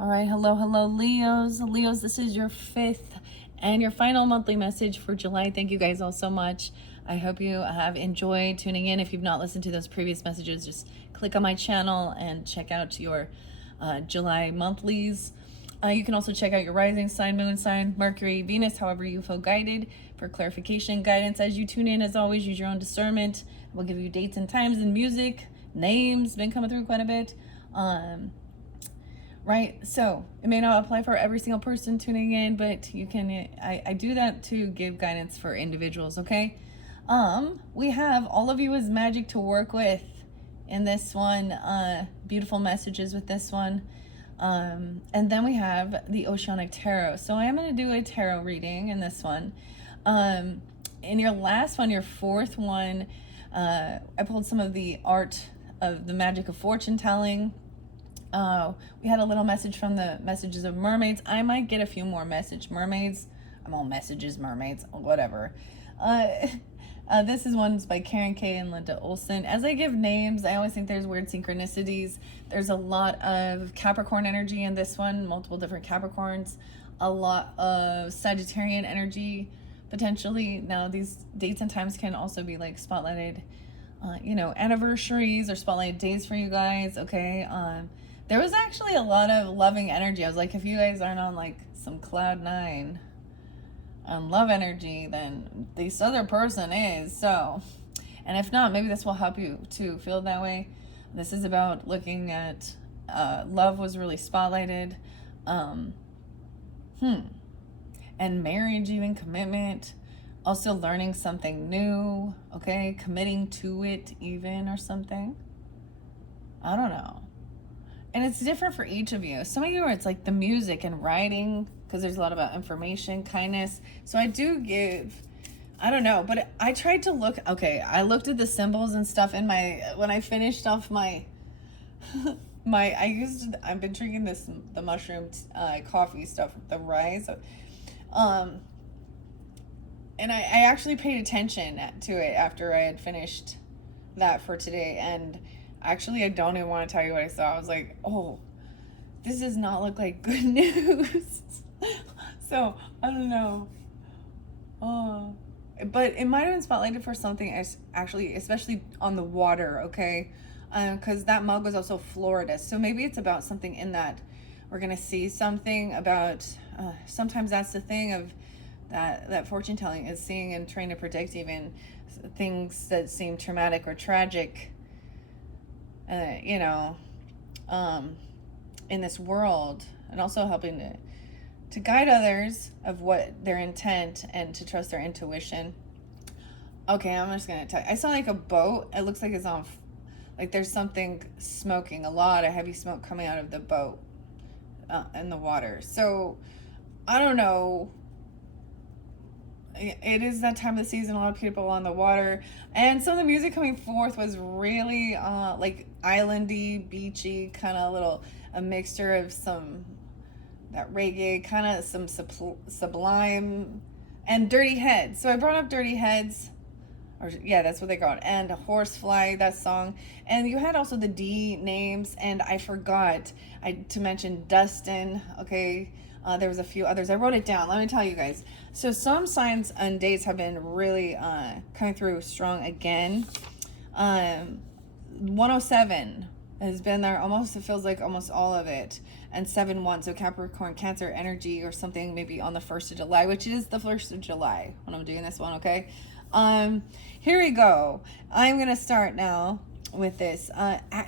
All right, hello, Leos. Leos, this is your fifth and your final monthly message for July. Thank you guys all so much. I hope you have enjoyed tuning in. If you've not listened to those previous messages, just click on my channel and check out your July monthlies. You can also check out your rising sign, moon sign, Mercury, Venus, however you feel guided for clarification, guidance. As you tune in, as always, use your own discernment. We'll give you dates and times and music, names, been coming through quite a bit. Right, so it may not apply for every single person tuning in, but you can, I do that to give guidance for individuals. Okay, we have all of you as magic to work with in this one. Beautiful messages with this one. And then we have the Oceanic Tarot. So I am going to do a tarot reading in this one. In your last one, your fourth one, I pulled some of the art of the magic of fortune telling. We had a little message from the messages of mermaids. I might get a few more mermaids. I'm all messages, mermaids, whatever. This is one's by Karen K and Linda Olson. As I give names, I always think there's weird synchronicities. There's a lot of Capricorn energy in this one, multiple different Capricorns, a lot of Sagittarian energy, potentially. Now, these dates and times can also be like spotlighted, anniversaries or spotlighted days for you guys, okay? There was actually a lot of loving energy. I was like, if you guys aren't on like some cloud nine on love energy, then this other person is. So, and if not, maybe this will help you to feel that way. This is about looking at love was really spotlighted. And marriage, even commitment. Also learning something new, okay? Committing to it even or something. I don't know. And it's different for each of you. Some of you are, it's like the music and writing, because there's a lot about information, kindness. So I do give, I don't know, but I tried to look, okay, I looked at the symbols and stuff in when I finished off I've been drinking the mushroom coffee stuff, the rise. And I actually paid attention to it after I had finished that for today. And actually, I don't even want to tell you what I saw. I was like, oh, this does not look like good news. So, I don't know. But it might have been spotlighted for something actually, especially on the water, okay? Because that mug was also Florida. So maybe it's about something in that. We're going to see something about, sometimes that's the thing of that fortune telling is seeing and trying to predict even things that seem traumatic or tragic. In this world, and also helping to guide others of what their intent and to trust their intuition. Okay, I'm just gonna tell you. I saw like a boat. It looks like it's on, like there's something smoking, a lot of heavy smoke coming out of the boat in the water. So I don't know. It is that time of the season, a lot of people on the water, and some of the music coming forth was really like islandy, beachy, kind of a mixture of some that reggae, kind of some sublime, and Dirty Heads. So I brought up Dirty Heads, or yeah, that's what they call it, and Horsefly, that song. And you had also the D names, and I forgot to mention Dustin, okay? There was a few others. I wrote it down. Let me tell you guys. So some signs and dates have been really coming through strong again. 107 has been there almost, it feels like almost all of it. And 7-1, so Capricorn, Cancer energy or something maybe on the 1st of July, which is the 1st of July when I'm doing this one, okay? Here we go. I'm going to start now with this.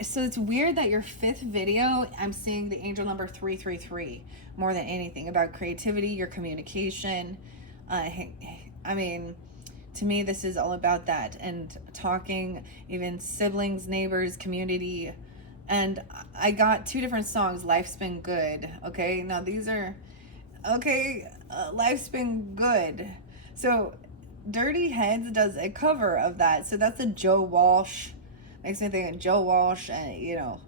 So it's weird that your 5th video, I'm seeing the angel number 333 more than anything about creativity, your communication. I mean, to me, this is all about that, and talking, even siblings, neighbors, community. And I got 2 different songs. Life's Been Good. Okay, now these are okay. Life's Been Good. So Dirty Heads does a cover of that. So that's a Joe Walsh. Makes me think of Joe Walsh and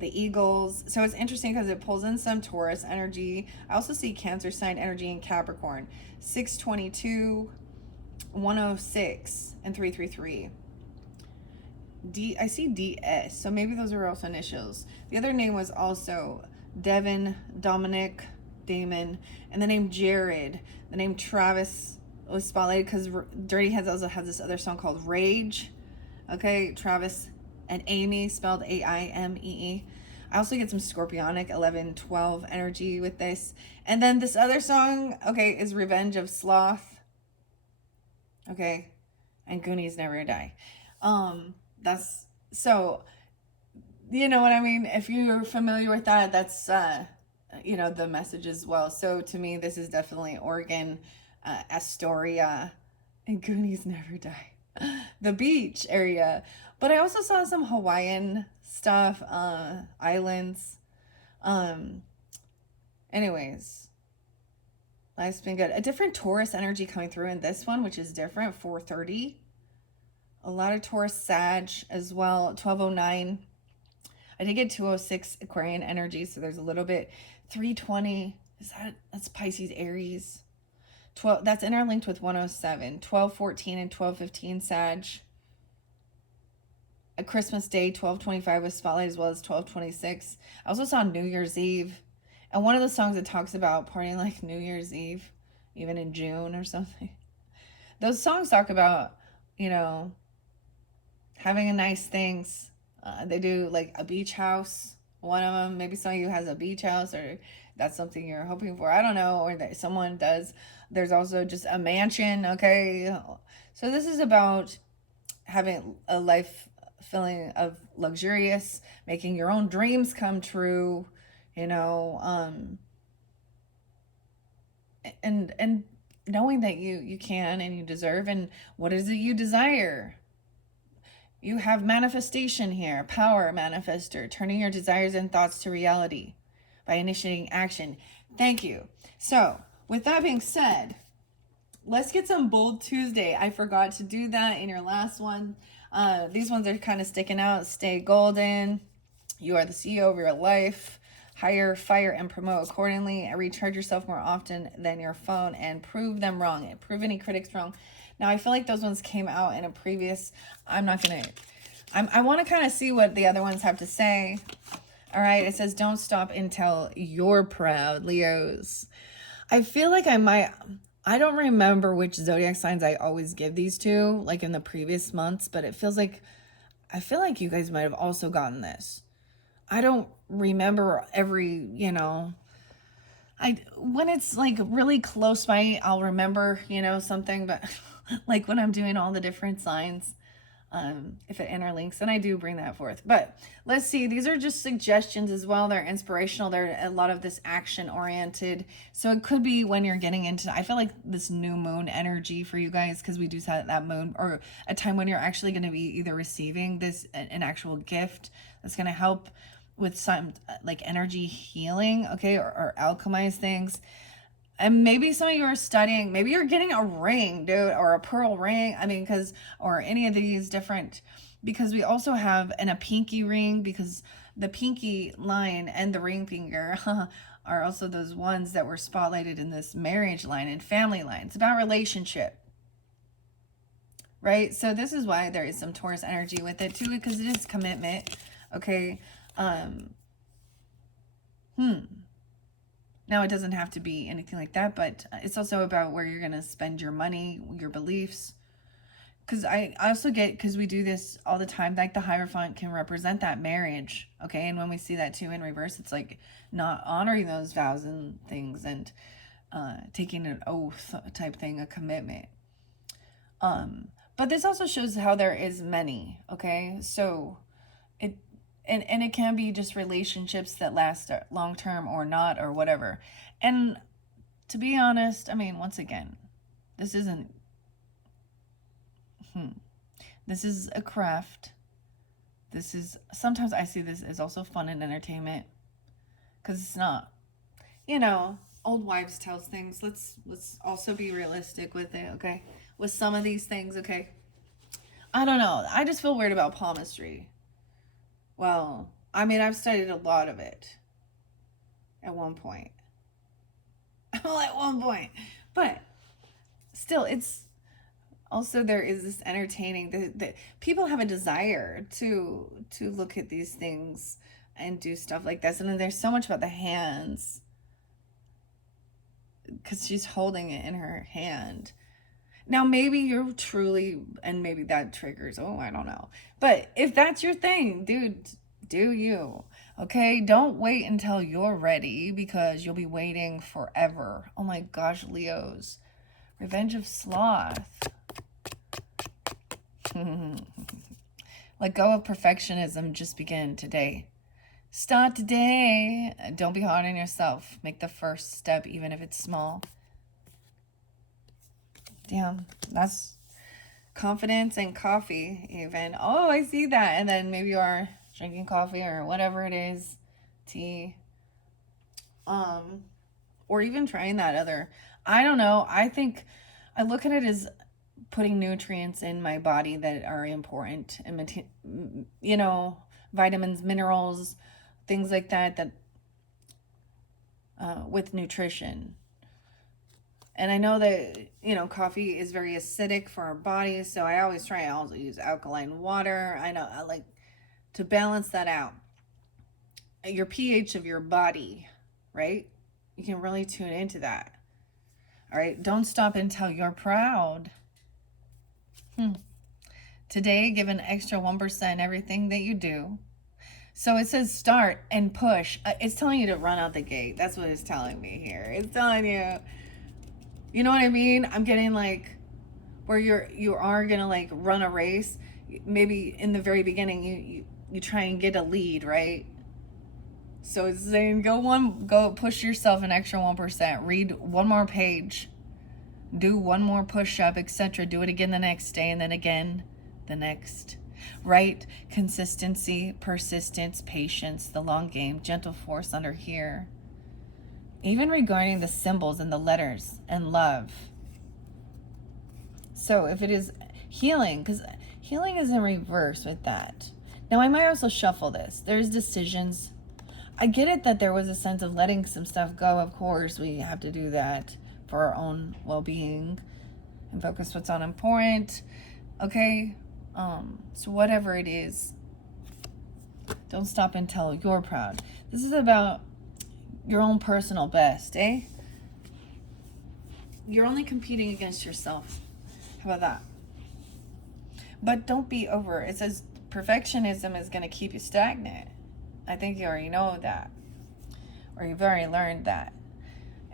the Eagles. So it's interesting because it pulls in some Taurus energy. I also see Cancer sign energy in Capricorn. 622, 106, and 333. I see DS, so maybe those are also initials. The other name was also Devin, Dominic, Damon, and the name Jared. The name Travis was spotlighted because Dirty Heads also has this other song called Rage. Okay, Travis and Amy, spelled Aimee. I also get some Scorpionic 11-12 energy with this. And then this other song, okay, is Revenge of Sloth. Okay, and Goonies Never Die. That's so, you know what I mean? If you're familiar with that, that's the message as well. So to me, this is definitely Oregon, Astoria, and Goonies Never Die. The beach area. But I also saw some Hawaiian stuff, islands. Anyways, life's been good. A different Taurus energy coming through in this one, which is different. 430. A lot of Taurus Sag as well. 1209. I did get 206 Aquarian energy, so there's a little bit. 320. That's Pisces Aries. 12, that's interlinked with 107. 1214 and 1215 Sag. A Christmas Day 1225 was spotlight, as well as 1226. I also saw New Year's Eve. And one of the songs that talks about partying like New Year's Eve, even in June or something. Those songs talk about, having a nice things. They do like a beach house. One of them, maybe some of you has a beach house, or that's something you're hoping for. I don't know, or that someone does. There's also just a mansion, okay? So this is about having a life feeling of luxurious, making your own dreams come true, and knowing that you can and you deserve, and what is it you desire. You have manifestation here, power manifester, turning your desires and thoughts to reality by initiating action. Thank you. So, with that being said, let's get some Bold Tuesday. I forgot to do that in your last one. These ones are kind of sticking out. Stay golden. You are the CEO of your life. Hire, fire, and promote accordingly. And recharge yourself more often than your phone, and prove them wrong. And prove any critics wrong. Now, I feel like those ones came out in a previous... I want to kind of see what the other ones have to say. All right, it says, don't stop until you're proud, Leos. I feel like I don't remember which zodiac signs I always give these to, like in the previous months, but I feel like you guys might have also gotten this. I don't remember every, when it's like really close by, I'll remember, something, but like when I'm doing all the different signs, if it interlinks, and I do bring that forth. But let's see, these are just suggestions as well. They're inspirational. They're a lot of this action oriented. So it could be when you're getting into, I feel like this new moon energy for you guys, because we do have that moon, or a time when you're actually going to be either receiving an actual gift that's going to help with some like energy healing, okay, or alchemize things. And maybe some of you are studying, maybe you're getting a ring, dude, or a pearl ring. I mean, or any of these different, because we also have a pinky ring, because the pinky line and the ring finger are also those ones that were spotlighted in this marriage line and family line. It's about relationship, right? So this is why there is some Taurus energy with it too, because it is commitment, okay? Now, it doesn't have to be anything like that, but it's also about where you're going to spend your money, your beliefs. Because I also get, because we do this all the time, like the Hierophant can represent that marriage, okay? And when we see that too in reverse, it's like not honoring those vows and things, and taking an oath type thing, a commitment. But this also shows how there is many, okay? So And it can be just relationships that last long term or not, or whatever. And to be honest, I mean, once again, this isn't, this is a craft. This is, sometimes I see this as also fun and entertainment, because it's not, old wives tells things. Let's also be realistic with it, okay? With some of these things, okay? I don't know. I just feel weird about palmistry. Well, I mean, I've studied a lot of it at one point. Well, at one point. But still, it's also, there is this entertaining, that people have a desire to look at these things and do stuff like this. And then there's so much about the hands, because she's holding it in her hand. Now, maybe you're truly, and maybe that triggers, oh, I don't know. But if that's your thing, dude, do you. Okay? Don't wait until you're ready, because you'll be waiting forever. Oh my gosh, Leos. Revenge of Sloth. Let go of perfectionism. Just begin today. Start today. Don't be hard on yourself. Make the first step, even if it's small. Damn, that's confidence and coffee, even. Oh, I see that. And then maybe you are drinking coffee or whatever it is, tea. Or even trying that other, I don't know. I think I look at it as putting nutrients in my body that are important, and vitamins, minerals, things like that with nutrition. And I know that, coffee is very acidic for our bodies, so I always try to also use alkaline water. I know I like to balance that out. Your pH of your body, right? You can really tune into that. All right, don't stop until you're proud. Today, give an extra 1% everything that you do. So it says start and push. It's telling you to run out the gate. That's what it's telling me here. It's telling you, you know what I mean? I'm getting like where you are gonna like run a race. Maybe in the very beginning you try and get a lead, right? So it's saying go push yourself an extra 1%. Read one more page. Do one more push-up, etc. Do it again the next day, and then again the next. Right? Consistency, persistence, patience, the long game, gentle force under here. Even regarding the symbols and the letters and love. So if it is healing, because healing is in reverse with that. Now I might also shuffle this. There's decisions. I get it that there was a sense of letting some stuff go. Of course, we have to do that for our own well-being and focus what's on important. Okay? So whatever it is, don't stop until you're proud. This is about your own personal best, eh? You're only competing against yourself. How about that? But don't be over. It says perfectionism is going to keep you stagnant. I think you already know that. Or you've already learned that.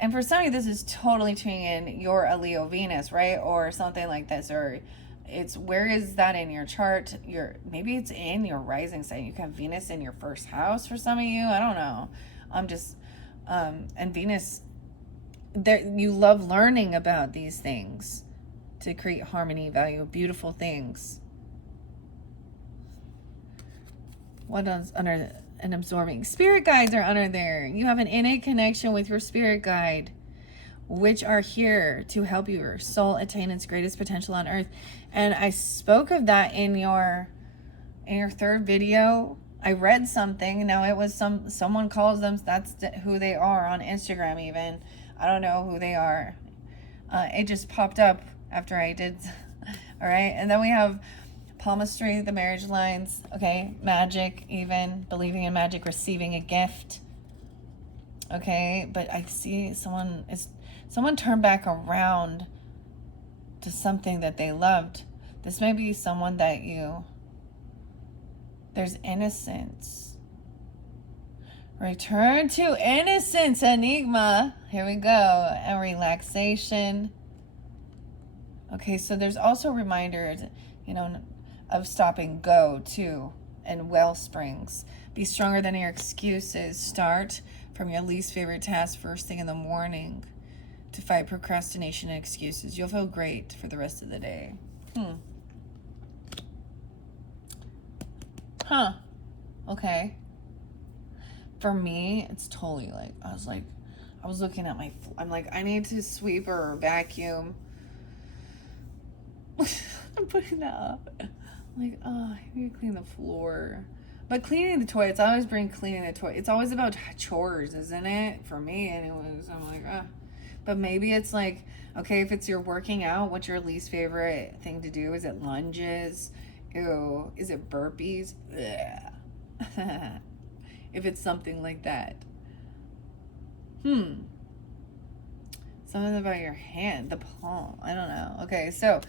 And for some of you, this is totally tuning in. You're a Leo Venus, right? Or something like this. Or it's, where is that in your chart? Maybe it's in your rising sign. You can have Venus in your first house for some of you. I don't know. And Venus, you love learning about these things to create harmony, value, beautiful things. What else under and absorbing? Spirit guides are under there. You have an innate connection with your spirit guide, which are here to help your soul attain its greatest potential on earth. And I spoke of that in your third video. I read something. Now it was someone calls them, that's who they are on Instagram even. I don't know who they are. It just popped up after I did. All right. And then we have palmistry, the marriage lines. Okay. Magic, even believing in magic, receiving a gift. Okay. But I see someone turned back around to something that they loved. This may be someone that there's innocence. Return to innocence, Enigma. Here we go. And relaxation. Okay, so there's also reminders, of stopping, go too, and well springs. Be stronger than your excuses. Start from your least favorite task first thing in the morning to fight procrastination and excuses. You'll feel great for the rest of the day. Okay. For me, it's totally like, I was looking at I'm like, I need to sweep or vacuum. I'm putting that up. I'm like, I need to clean the floor. But cleaning the toilet, I always bring cleaning the toilet. It's always about chores, isn't it? For me, anyways. I'm like, But maybe it's like, okay, if it's your working out, what's your least favorite thing to do? Is it lunges? Ew. Is it burpees? if it's something like that. Something about your hand, the palm. I don't know. Okay, so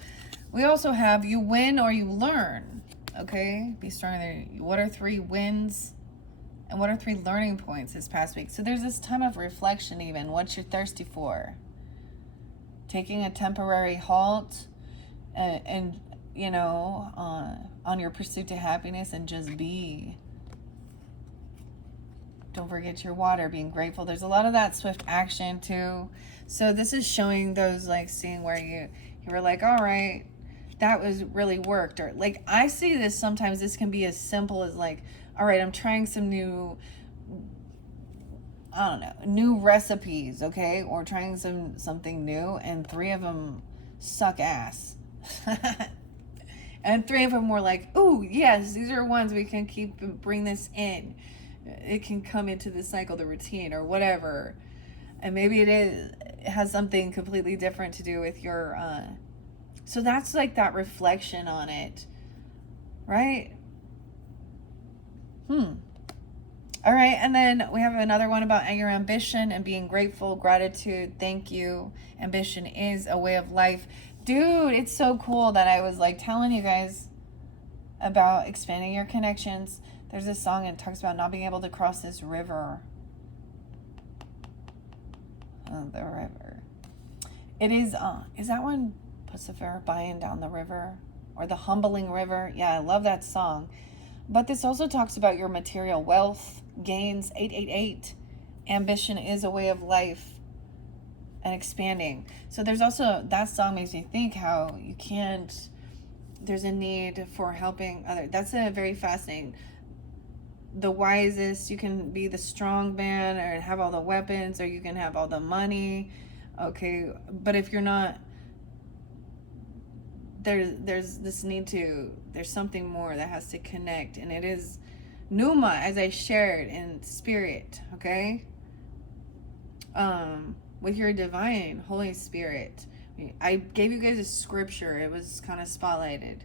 we also have you win or you learn. Okay, be stronger. What are 3 wins and what are 3 learning points this past week? So there's this time of reflection even. What you're thirsty for. Taking a temporary halt and you know, on your pursuit to happiness and just be. Don't forget your water, being grateful. There's a lot of that swift action too. So this is showing those, like, seeing where you were like, all right, that was really worked. Or like, I see this sometimes, this can be as simple as like, all right, I'm trying some new, I don't know, new recipes, okay? Or trying something new, and 3 of them suck ass. And 3 of them were like, ooh, yes, these are ones we can bring this in. It can come into the cycle, the routine, or whatever. And maybe it has something completely different to do with your, so that's like that reflection on it, right? All right, and then we have another one about your ambition and being grateful, gratitude, thank you. Ambition is a way of life. Dude, it's so cool that I was like telling you guys about expanding your connections. There's this song and it talks about not being able to cross this river. Oh, the river. It is that one Pacifier Buying Down the River? Or the Humbling River? Yeah, I love that song. But this also talks about your material wealth, gains, 888. Ambition is a way of life and expanding. So there's also, that song makes me think how you can't, there's a need for helping others. That's a very fascinating. The wisest, you can be the strong man or have all the weapons, or you can have all the money. Okay, but if you're not, there's this need to, there's something more that has to connect, and it is Numa, as I shared, in spirit, okay? With your divine Holy Spirit. I gave you guys a scripture. It was kind of spotlighted.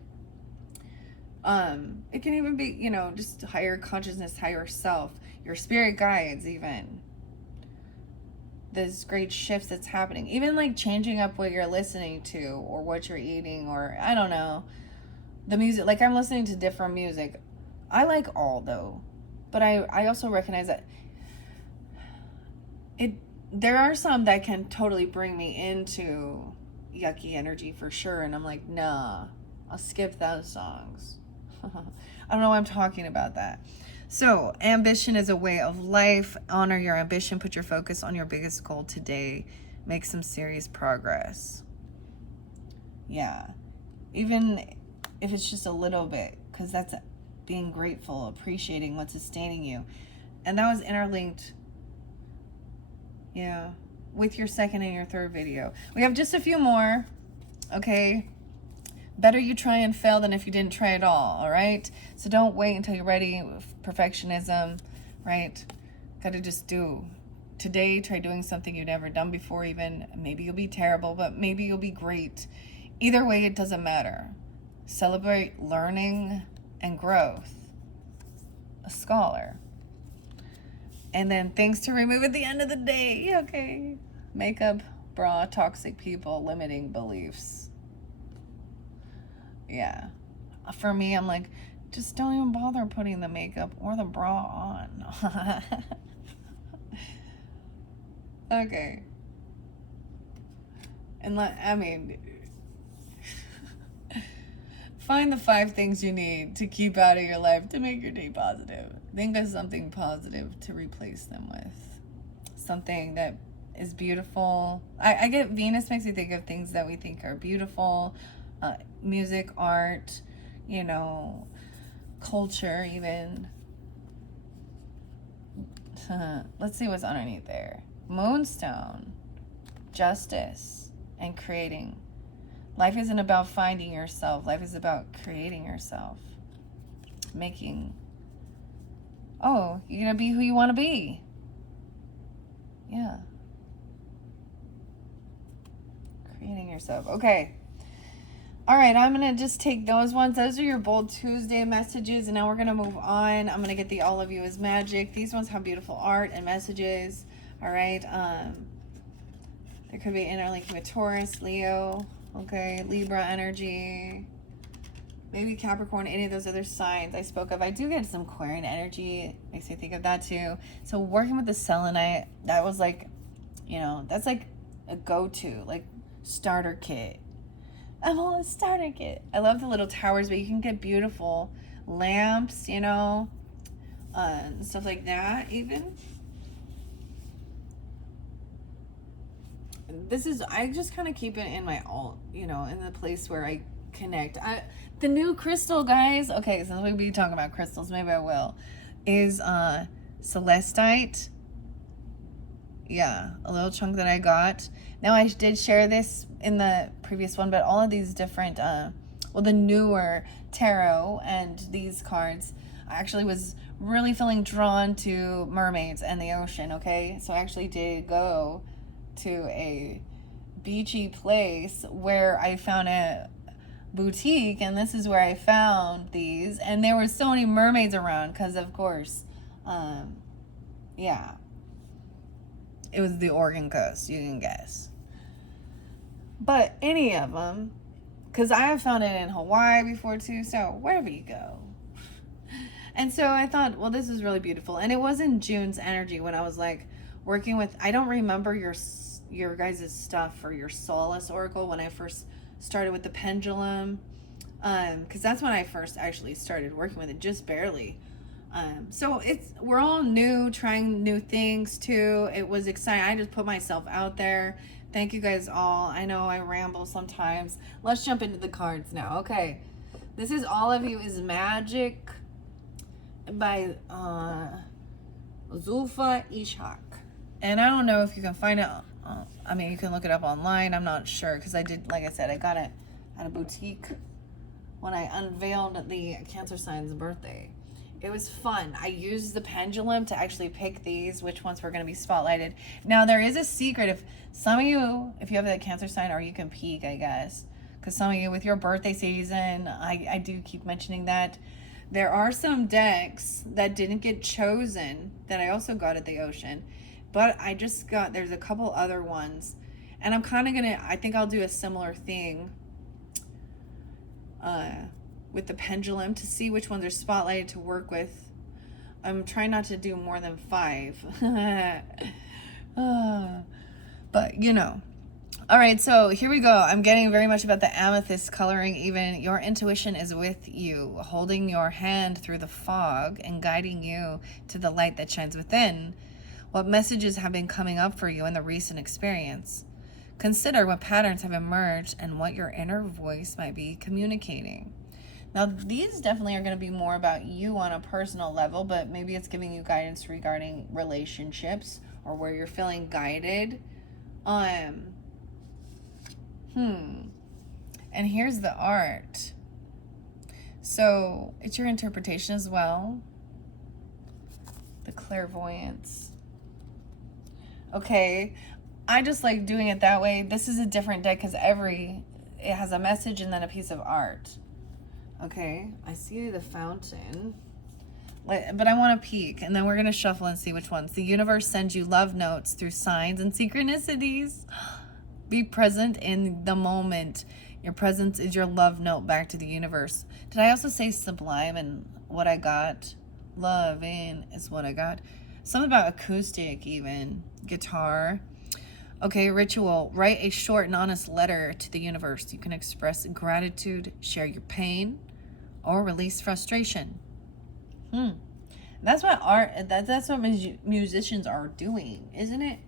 It can even be, you know, just higher consciousness, higher self, your spirit guides, even. There's great shifts that's happening. Even like changing up what you're listening to or what you're eating, or I don't know. The music, like I'm listening to different music. I like all though. But I also recognize that there are some that can totally bring me into yucky energy for sure. And I'm like, nah, I'll skip those songs. I don't know why I'm talking about that. So, ambition is a way of life. Honor your ambition. Put your focus on your biggest goal today. Make some serious progress. Yeah. Even if it's just a little bit, because that's being grateful, appreciating what's sustaining you. And that was interlinked, yeah, with your second and your third video. We have just a few more, okay? Better you try and fail than if you didn't try at all right? So don't wait until you're ready. Perfectionism, right? Gotta just do. Today, try doing something you've never done before even. Maybe you'll be terrible, but maybe you'll be great. Either way, it doesn't matter. Celebrate learning and growth. A scholar. And then things to remove at the end of the day, okay? Makeup, bra, toxic people, limiting beliefs. Yeah. For me, I'm like, just don't even bother putting the makeup or the bra on. Okay. And I mean, find the 5 things you need to keep out of your life to make your day positive. Think of something positive to replace them with. Something that is beautiful. I get Venus makes me think of things that we think are beautiful. Music, art, you know, culture even. Let's see what's underneath there. Moonstone, justice, and creating. Life isn't about finding yourself. Life is about creating yourself. Making. Oh, you're going to be who you want to be. Yeah. Creating yourself. Okay. All right, I'm going to just take those ones. Those are your Bold Tuesday messages. And now we're going to move on. I'm going to get the All of You is Magic. These ones have beautiful art and messages. All right. There could be interlinking with Taurus, Leo, okay, Libra energy, maybe Capricorn, any of those other signs I spoke of. I do get some Aquarian energy. Makes me think of that too. So working with the selenite, that was like, you know, that's like a go-to, like starter kit. I'm all a starter kit. I love the little towers, but you can get beautiful lamps, you know, stuff like that even. This is, I just kind of keep it in my alt, you know, in the place where I connect. The new crystal, guys, okay, since we'll be talking about crystals, maybe I will, is celestite. Yeah, a little chunk that I got. Now, I did share this in the previous one, but all of these different, well, the newer tarot and these cards, I actually was really feeling drawn to mermaids and the ocean, okay? So I actually did go to a beachy place where I found a boutique, and this is where I found these, and there were so many mermaids around because, of course, yeah, it was the Oregon coast, you can guess. But any of them, because I have found it in Hawaii before too, so wherever you go. And so I thought, well, this is really beautiful. And it was in June's energy when I was like working with, I don't remember your guys' stuff for your Solace Oracle when I first started with the pendulum, because that's when I first actually started working with it, just barely. So we're all new, trying new things too. It was exciting. I just put myself out there. Thank you guys all. I know I ramble sometimes. Let's jump into the cards now. Okay, this is All of You is Magic by Zulfa Ishak. And I don't know if you can find it. I mean, you can look it up online. I'm not sure because I did, like I said, I got it at a boutique when I unveiled the Cancer Sign's birthday. It was fun. I used the pendulum to actually pick these, which ones were going to be spotlighted. Now, there is a secret. If some of you, if you have that Cancer sign, or you can peek, I guess, because some of you with your birthday season, I do keep mentioning that. There are some decks that didn't get chosen that I also got at the ocean. But I just got, there's a couple other ones. And I'm kind of going to, I think I'll do a similar thing with the pendulum to see which ones are spotlighted to work with. I'm trying not to do more than 5. But, you know. All right, so here we go. I'm getting very much about the amethyst coloring even. Your intuition is with you, holding your hand through the fog and guiding you to the light that shines within. What messages have been coming up for you in the recent experience? Consider what patterns have emerged and what your inner voice might be communicating. Now, these definitely are going to be more about you on a personal level, but maybe it's giving you guidance regarding relationships or where you're feeling guided. And here's the art. So it's your interpretation as well. The clairvoyance. Okay, I just like doing it that way. This is a different deck because it has a message and then a piece of art. Okay, I see the fountain, but I want to peek, and then we're going to shuffle and see which ones. The universe sends you love notes through signs and synchronicities. Be present in the moment. Your presence is your love note back to the universe. Did I also say sublime and what I got? Love in is what I got. Something about acoustic even. Guitar. Okay, ritual. Write a short and honest letter to the universe. You can express gratitude, share your pain, or release frustration. That's what that's what musicians are doing, isn't it?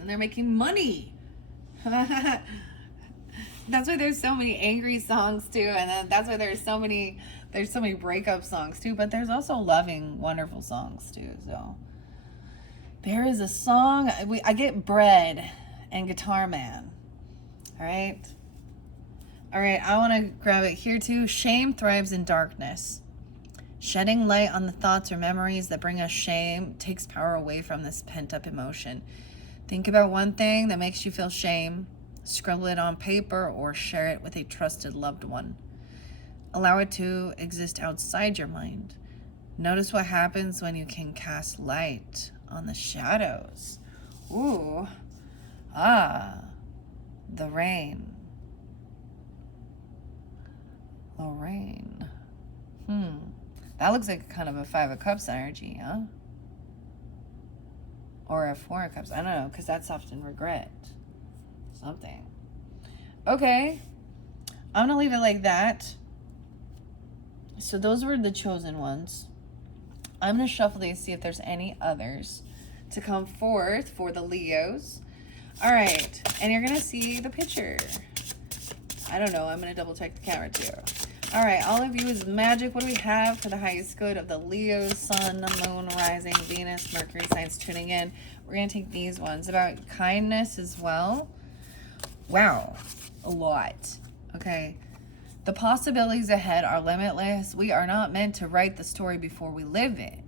And they're making money. That's why there's so many angry songs too, and then that's why there's so many breakup songs too, but there's also loving, wonderful songs too. So there is a song, I get Bread and Guitar Man. All right, I want to grab it here too. Shame thrives in darkness. Shedding light on the thoughts or memories that bring us shame takes power away from this pent-up emotion. Think about one thing that makes you feel shame. Scribble it on paper or share it with a trusted loved one. Allow it to exist outside your mind. Notice what happens when you can cast light on the shadows. Ooh. Ah. The rain. The rain. That looks like kind of a 5 of Cups energy, huh? Or a 4 of Cups. I don't know, because that's often regret. Something. Okay. I'm going to leave it like that. So those were the chosen ones. I'm going to shuffle these, see if there's any others to come forth for the Leos. All right. And you're going to see the picture. I don't know. I'm going to double check the camera too. All right. All of you is magic. What do we have for the highest good of the Leos, Sun, Moon, Rising, Venus, Mercury signs tuning in? We're going to take these ones about kindness as well. Wow. A lot. Okay. The possibilities ahead are limitless. We are not meant to write the story before we live it.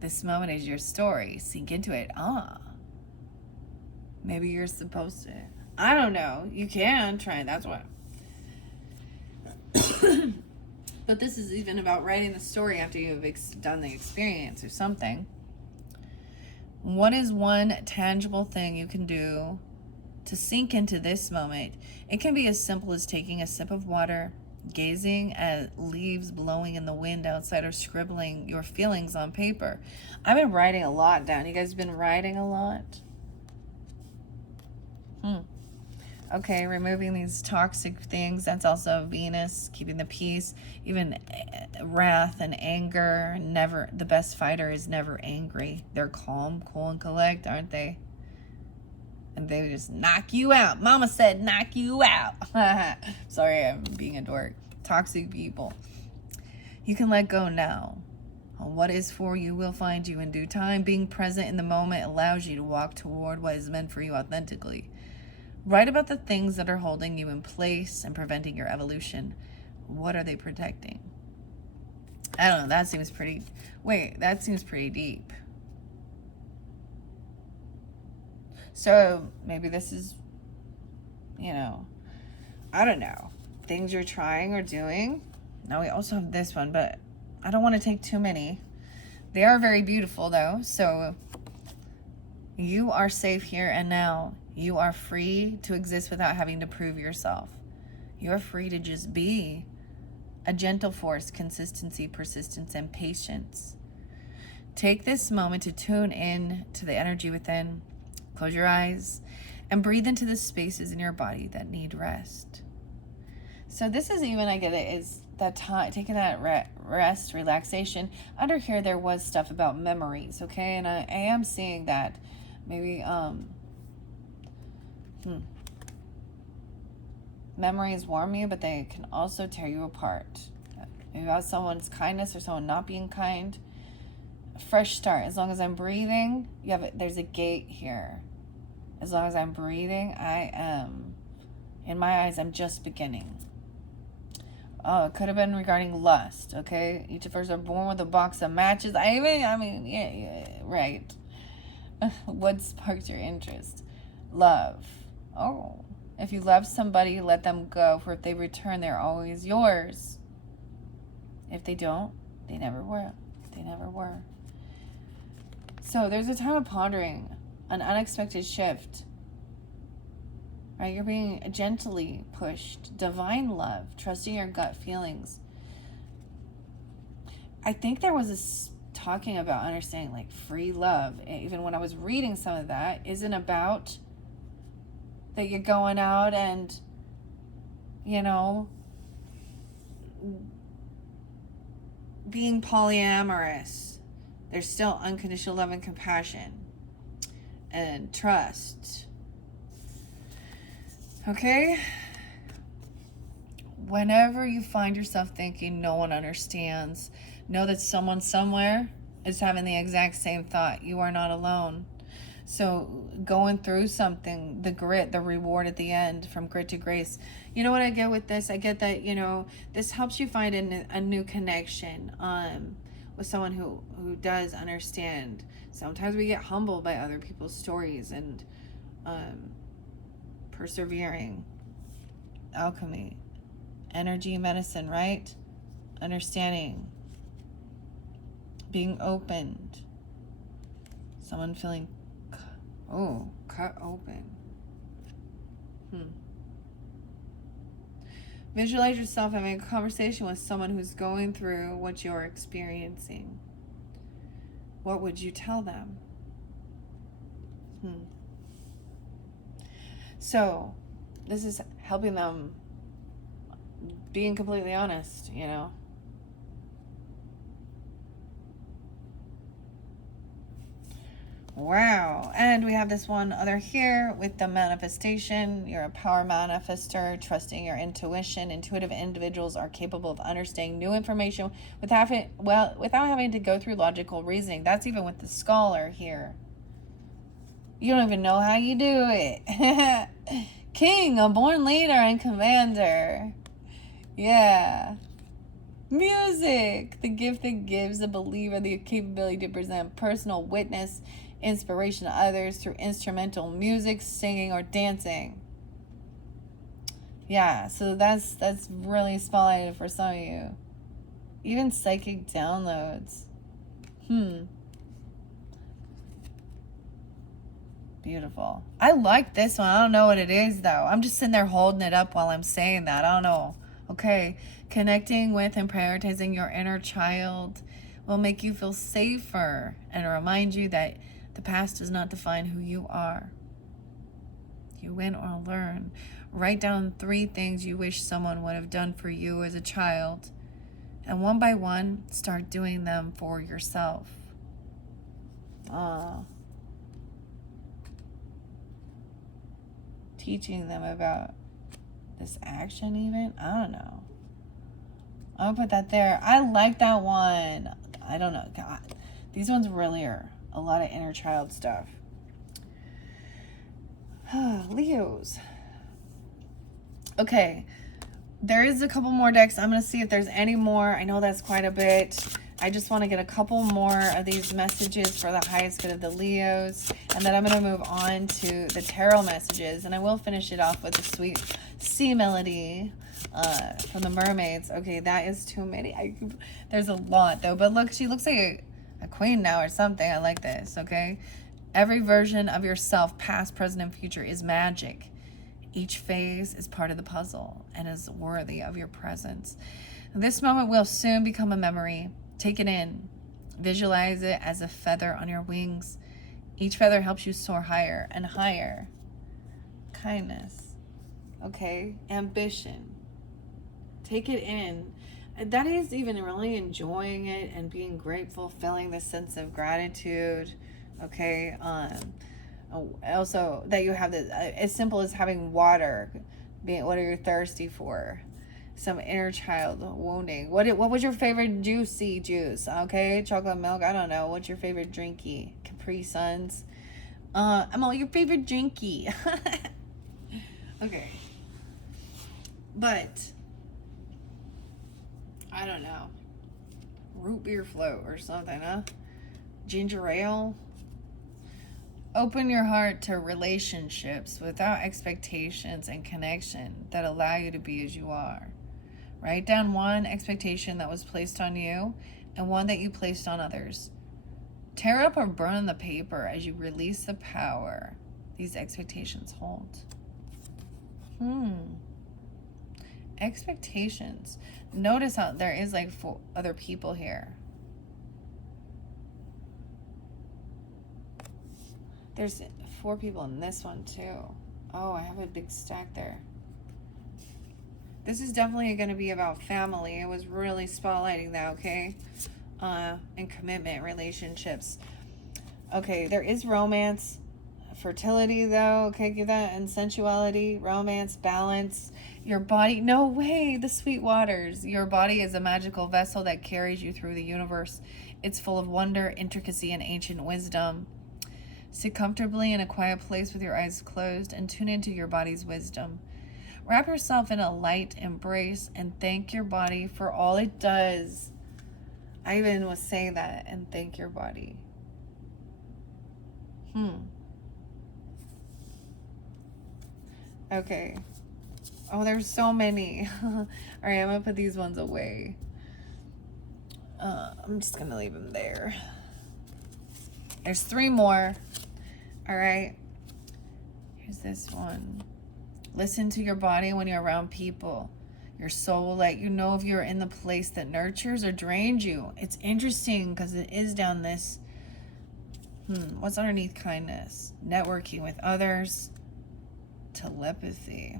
This moment is your story. Sink into it. Maybe you're supposed to. I don't know. You can try. That's what. But this is even about writing the story after you've done the experience or something. What is one tangible thing you can do to sink into this moment? It can be as simple as taking a sip of water, gazing at leaves blowing in the wind outside, or scribbling your feelings on paper. I've been writing a lot down. You guys been writing a lot? Okay, removing these toxic things. That's also Venus, keeping the peace. Even wrath and anger. Never, the best fighter is never angry. They're calm, cool, and collect, aren't they? And they just knock you out. Mama said knock you out. Sorry, I'm being a dork. Toxic people. You can let go now. What is for you will find you in due time. Being present in the moment allows you to walk toward what is meant for you authentically. Write about the things that are holding you in place and preventing your evolution. What are they protecting? I don't know. That seems pretty... Wait, that seems pretty deep. So maybe this is, you know, I don't know, things you're trying or doing. Now we also have this one, but I don't want to take too many. They are very beautiful though. So you are safe here and now. You are free to exist without having to prove yourself. You're free to just be a gentle force, consistency, persistence, and patience. Take this moment to tune in to the energy within. Close your eyes and breathe into the spaces in your body that need rest. So this is even, I get it, is that time, taking that rest, relaxation. Under here, there was stuff about memories, okay? And I am seeing that maybe, memories warm you, but they can also tear you apart. Maybe about someone's kindness or someone not being kind. A fresh start. As long as I'm breathing, there's a gate here. As long as I'm breathing, I am, in my eyes, I'm just beginning. Oh, it could have been regarding lust, okay? Each of us are born with a box of matches. Yeah, right. What sparked your interest? Love. Oh, if you love somebody, let them go, for if they return, they're always yours. If they don't, they never were. They never were. So there's a time of pondering, an unexpected shift. Right? You're being gently pushed. Divine love, trusting your gut feelings. I think there was talking about understanding like free love. Even when I was reading some of that, isn't about that you're going out and, you know, being polyamorous. There's still unconditional love and compassion and trust. Okay? Whenever you find yourself thinking no one understands, know that someone somewhere is having the exact same thought. You are not alone. So going through something, the grit, the reward at the end, from grit to grace. You know what I get with this? I get that, you know, this helps you find a new connection with someone who does understand. Sometimes we get humbled by other people's stories and persevering, alchemy, energy medicine, right? Understanding, being opened, someone feeling, cut open. Visualize yourself having a conversation with someone who's going through what you're experiencing. What would you tell them? So, this is helping them being completely honest, you know. Wow. And we have this one other here with the manifestation. You're a power manifester, trusting your intuition. Intuitive individuals are capable of understanding new information without having to go through logical reasoning. That's even with the scholar here. You don't even know how you do it. King, a born leader and commander. Yeah. Music, the gift that gives a believer the capability to present personal witness, inspiration to others through instrumental music, singing, or dancing. Yeah, so that's really spotlighted for some of you. Even psychic downloads. Beautiful. I like this one. I don't know what it is, though. I'm just sitting there holding it up while I'm saying that. I don't know. Okay. Connecting with and prioritizing your inner child will make you feel safer and remind you that the past does not define who you are. You win or learn. Write down 3 things you wish someone would have done for you as a child, and one by one, start doing them for yourself. Teaching them about this action even? I don't know. I'll put that there. I like that one. I don't know. God, these ones really are a lot of inner child stuff. Leos. Okay. There is a couple more decks. I'm going to see if there's any more. I know that's quite a bit. I just want to get a couple more of these messages for the highest good of the Leos. And then I'm going to move on to the tarot messages. And I will finish it off with a sweet sea melody from the mermaids. Okay, that is too many. There's a lot, though. But look, she looks like a queen now or something. I like this, okay? Every version of yourself, past, present, and future, is magic. Each phase is part of the puzzle and is worthy of your presence. This moment will soon become a memory. Take it in. Visualize it as a feather on your wings. Each feather helps you soar higher and higher. Kindness. Okay. Ambition. Take it in. That is even really enjoying it and being grateful, feeling this sense of gratitude. Okay. Also, that you have this, as simple as having water. What are you thirsty for? Some inner child wounding. What was your favorite juicy juice? Okay, chocolate milk. I don't know. What's your favorite drinky? Capri Suns. I'm all your favorite drinky. Okay. But I don't know. Root beer float or something, huh? Ginger ale. Open your heart to relationships without expectations and connection that allow you to be as you are. Write down one expectation that was placed on you and one that you placed on others. Tear up or burn the paper as you release the power these expectations hold. Expectations. Notice how there is like 4 other people here. There's 4 people in this one too. Oh, I have a big stack there. This is definitely going to be about family. It was really spotlighting that, okay? And commitment, relationships. Okay, there is romance. Fertility, though. Okay, give that. And sensuality, romance, balance. Your body. No way, the sweet waters. Your body is a magical vessel that carries you through the universe. It's full of wonder, intricacy, and ancient wisdom. Sit comfortably in a quiet place with your eyes closed and tune into your body's wisdom. Wrap yourself in a light embrace and thank your body for all it does. I even was saying that, and thank your body. Okay. Oh, there's so many. All right, I'm going to put these ones away. I'm just going to leave them there. There's 3 more. All right. Here's this one. Listen to your body when you're around people. Your soul will let you know if you're in the place that nurtures or drains you. It's interesting because it is down this. What's underneath kindness? Networking with others. Telepathy.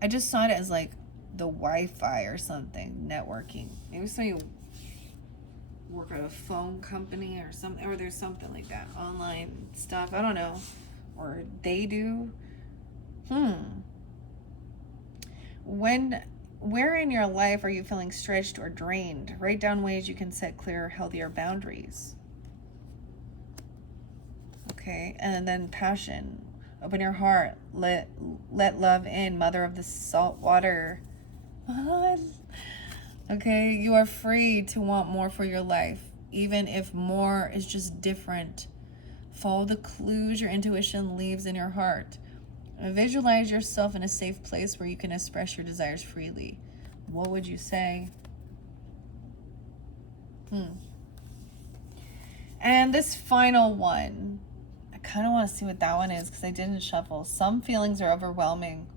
I just saw it as like the Wi-Fi or something. Networking. Maybe some of you work at a phone company or something, or there's something like that. Online stuff. I don't know. Or they do. Where in your life are you feeling stretched or drained? Write down ways you can set clearer, healthier boundaries. Okay, and then passion. Open your heart. Let love in, mother of the salt water. Okay, you are free to want more for your life, even if more is just different. Follow the clues your intuition leaves in your heart. Visualize yourself in a safe place where you can express your desires freely. What would you say? And this final one, I kind of want to see what that one is because I didn't shuffle. Some feelings are overwhelming.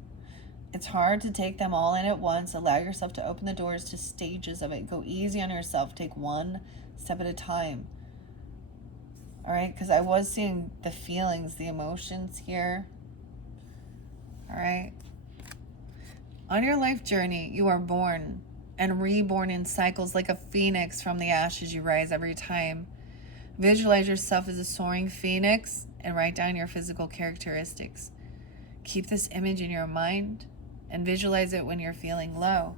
It's hard to take them all in at once. Allow yourself to open the doors to stages of it. Go easy on yourself. Take one step at a time. All right, because I was seeing the feelings, the emotions here. All right. On your life journey, you are born and reborn in cycles like a phoenix. From the ashes you rise every time. Visualize yourself as a soaring phoenix and write down your physical characteristics. Keep this image in your mind and visualize it when you're feeling low.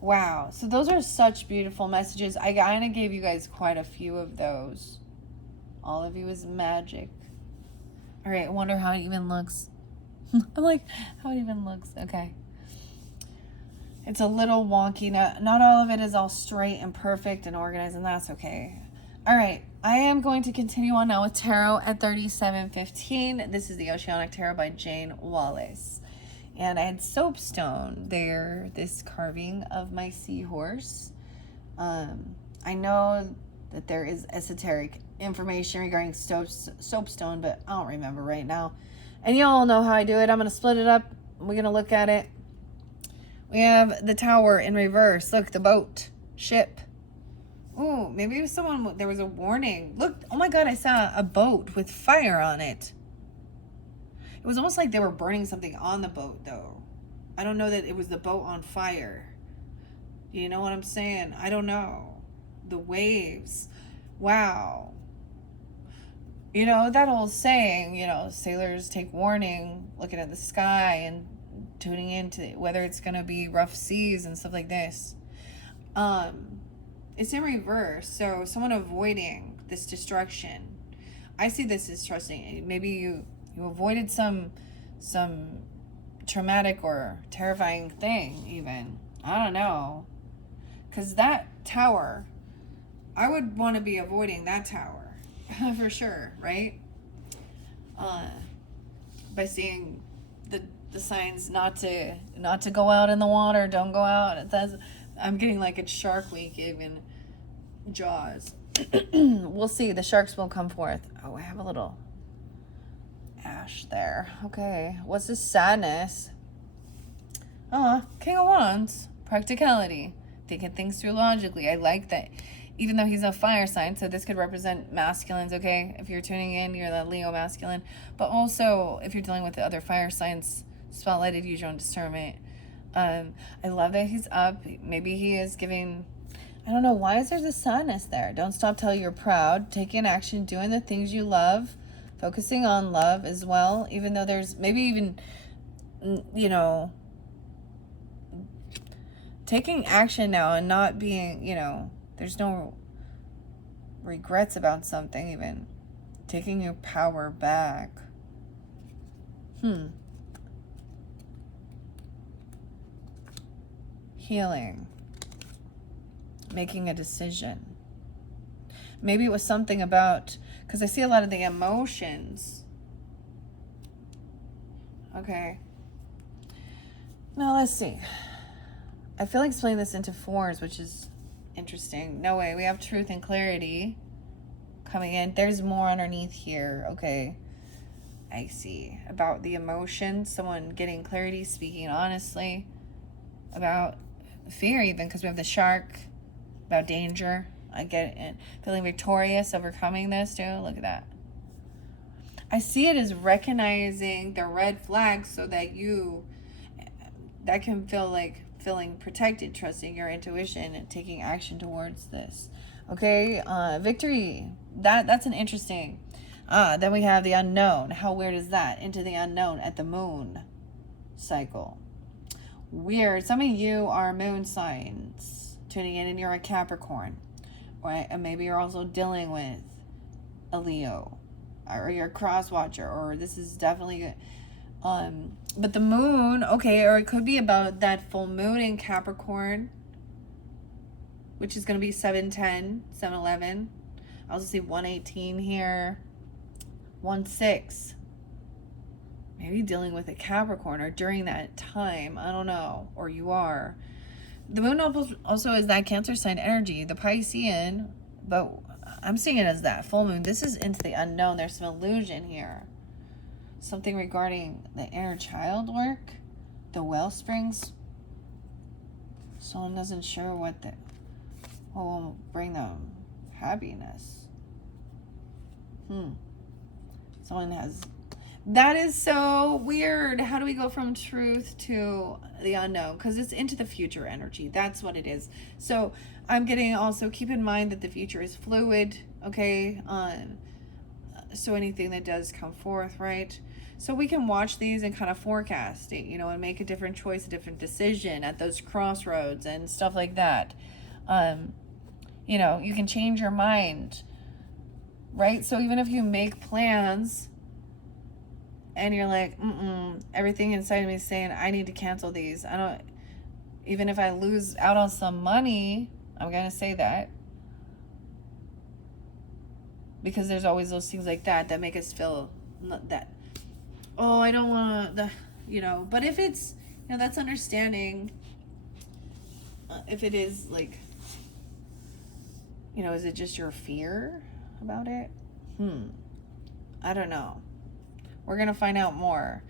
Wow, so those are such beautiful messages. I kind of gave you guys quite a few of those. All of you is magic. All right, I wonder how it even looks. I'm like, how it even looks. Okay. It's a little wonky. Not all of it is all straight and perfect and organized, and that's okay. All right, I am going to continue on now with tarot at 3715. This is the Oceanic Tarot by Jane Wallace. And I had soapstone there, this carving of my seahorse. I know that there is esoteric information regarding soapstone, but I don't remember right now. And y'all know how I do it. I'm going to split it up. We're going to look at it. We have the tower in reverse. Look, the boat, ship. Ooh, maybe it was someone, there was a warning. Look, oh my God, I saw a boat with fire on it. It was almost like they were burning something on the boat, though. I don't know that it was the boat on fire. You know what I'm saying? I don't know. The waves. Wow. You know, that old saying, you know, sailors take warning, looking at the sky and tuning into whether it's going to be rough seas and stuff like this. It's in reverse, so someone avoiding this destruction. I see this as trusting. Maybe you avoided some traumatic or terrifying thing even. I don't know. Because that tower, I would want to be avoiding that tower. For sure, right? By seeing the signs not to go out in the water, don't go out. I'm getting like it's Shark Week, even Jaws. We'll see. The sharks will come forth. Oh, I have a little ash there. Okay, what's this sadness? King of Wands, practicality, thinking things through logically. I like that. Even though he's a fire sign, so this could represent masculines, okay? If you're tuning in, you're the Leo masculine. But also, if you're dealing with the other fire signs, spotlighted, use your own discernment. I love that he's up. Maybe he is giving, I don't know, why is there this sadness there? Don't stop till you're proud. Taking action, doing the things you love. Focusing on love as well. Even though there's maybe even, you know, taking action now and not being, you know, there's no regrets about something even. Taking your power back. Healing. Making a decision. Maybe it was something about, because I see a lot of the emotions. Okay. Now let's see. I feel like splitting this into fours, which is interesting. No way. We have truth and clarity coming in. There's more underneath here. Okay. I see. About the emotion. Someone getting clarity, speaking honestly. About fear even, because we have the shark. About danger. I get it. Feeling victorious, overcoming this too. Look at that. I see it as recognizing the red flags so that that can feel like feeling protected, trusting your intuition and taking action towards this. Okay, victory. That's an interesting. Then we have the unknown. How weird is that? Into the unknown at the moon cycle. Weird. Some of you are moon signs tuning in, and you're a Capricorn, right? And maybe you're also dealing with a Leo, or you're a cross watcher, or this is definitely good. But the moon, okay, or it could be about that full moon in Capricorn, which is going to be 7:10, 7:11. I also see 1:18 here, 1:6. Maybe dealing with a Capricorn or during that time, I don't know, or you are. The moon also is that Cancer sign energy, the Piscean, but I'm seeing it as that full moon. This is into the unknown. There's some illusion here. Something regarding the inner child work, the well springs. Someone isn't sure what will bring them happiness. Someone has. That is so weird. How do we go from truth to the unknown? Because it's into the future energy. That's what it is. So I'm getting also, keep in mind that the future is fluid. Okay. So anything that does come forth, right? So we can watch these and kind of forecast it, and make a different choice, a different decision at those crossroads and stuff like that. You can change your mind, right? So even if you make plans and you're like, everything inside of me is saying, I need to cancel these. Even if I lose out on some money, I'm going to say that. Because there's always those things like that make us feel that, oh, I don't want to, but if it's, that's understanding. If it is like, is it just your fear about it? I don't know. We're going to find out more.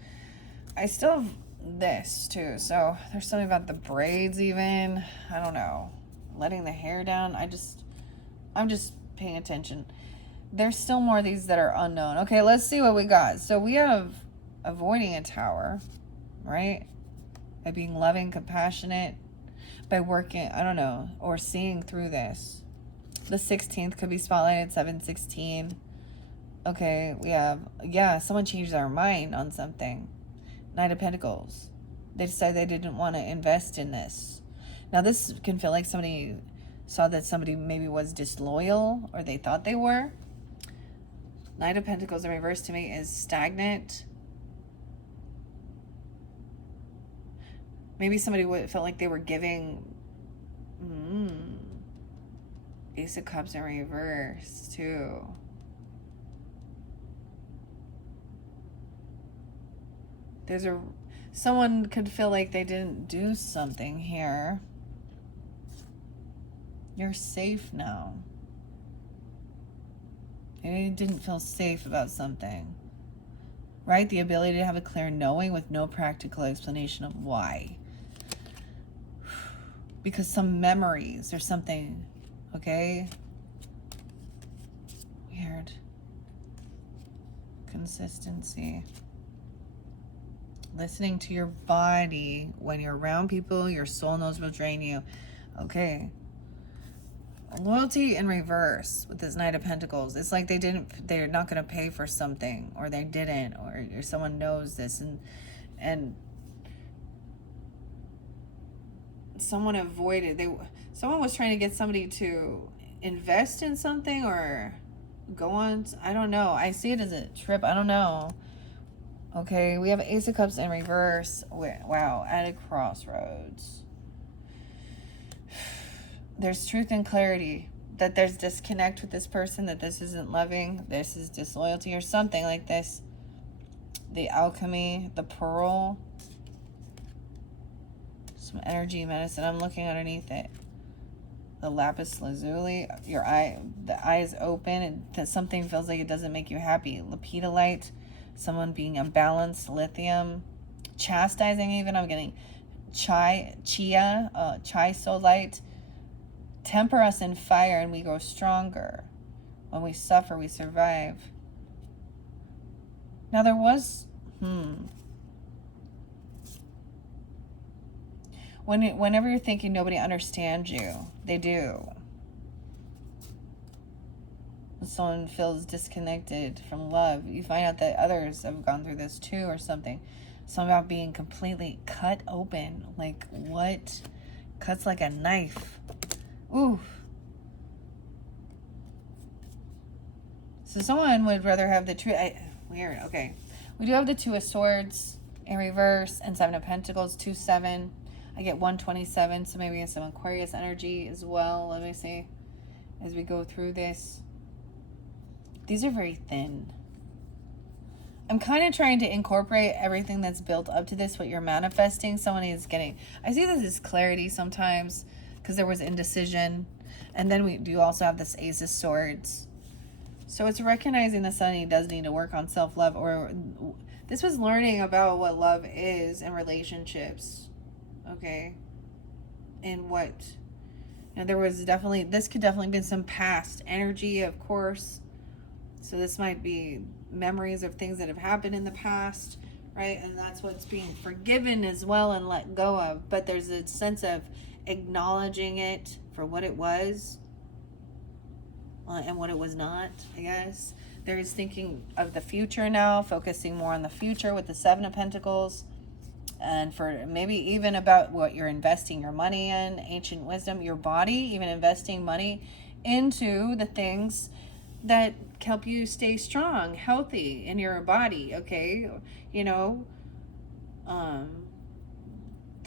I still have this too. So there's something about the braids even. I don't know. Letting the hair down. I'm just paying attention. There's still more of these that are unknown. Okay, let's see what we got. So we have avoiding a tower, right? By being loving, compassionate, by working, I don't know, or seeing through this. The 16th could be spotlighted, 7/16. Okay, we have, someone changed their mind on something. Knight of Pentacles. They decided they didn't want to invest in this. Now, this can feel like somebody saw that somebody maybe was disloyal, or they thought they were. Knight of Pentacles in reverse to me is stagnant. Maybe somebody felt like they were giving. Ace of Cups in reverse, too. Someone could feel like they didn't do something here. You're safe now. Maybe you didn't feel safe about something. Right? The ability to have a clear knowing with no practical explanation of why. Because some memories or something, okay? Weird. Consistency. Listening to your body. When you're around people, your soul knows will drain you. Okay. Loyalty in reverse with this Knight of Pentacles. It's like they're not going to pay for something, or they didn't, or someone knows this, and someone avoided. Someone was trying to get somebody to invest in something or go on. I don't know. I see it as a trip. I don't know. Okay, we have Ace of Cups in reverse. Wow, at a crossroads. There's truth and clarity. That there's disconnect with this person. That this isn't loving. This is disloyalty or something like this. the alchemy, the pearl, some energy medicine. I'm looking underneath it. The lapis lazuli, the eye is open, and something feels like it doesn't make you happy. Lepidolite, someone being imbalanced. Lithium, chastising even. I'm getting chia, solite. Temper us in fire and we grow stronger. When we suffer, we survive. Now there was, whenever you're thinking nobody understands you, they do. When someone feels disconnected from love, you find out that others have gone through this too or something. Something about being completely cut open. Like what? Cuts like a knife. Ooh. So someone would rather have the truth. Weird. Okay. We do have the Two of Swords in reverse and Seven of Pentacles, 2-7. I get 127, so maybe some Aquarius energy as well. Let me see. As we go through this. These are very thin. I'm kind of trying to incorporate everything that's built up to this, what you're manifesting. Someone is getting... I see this as clarity sometimes because there was indecision. And then we do also have this Ace of Swords. So it's recognizing that somebody does need to work on self-love, or this was learning about what love is in relationships. Okay. And what, there was definitely, this could definitely be some past energy, of course. So this might be memories of things that have happened in the past, right? And that's what's being forgiven as well and let go of. But there's a sense of acknowledging it for what it was. And what it was not, I guess. There is thinking of the future now, focusing more on the future with the Seven of Pentacles. And for maybe even about what you're investing your money in, ancient wisdom, your body, even investing money into the things that help you stay strong, healthy in your body, okay? The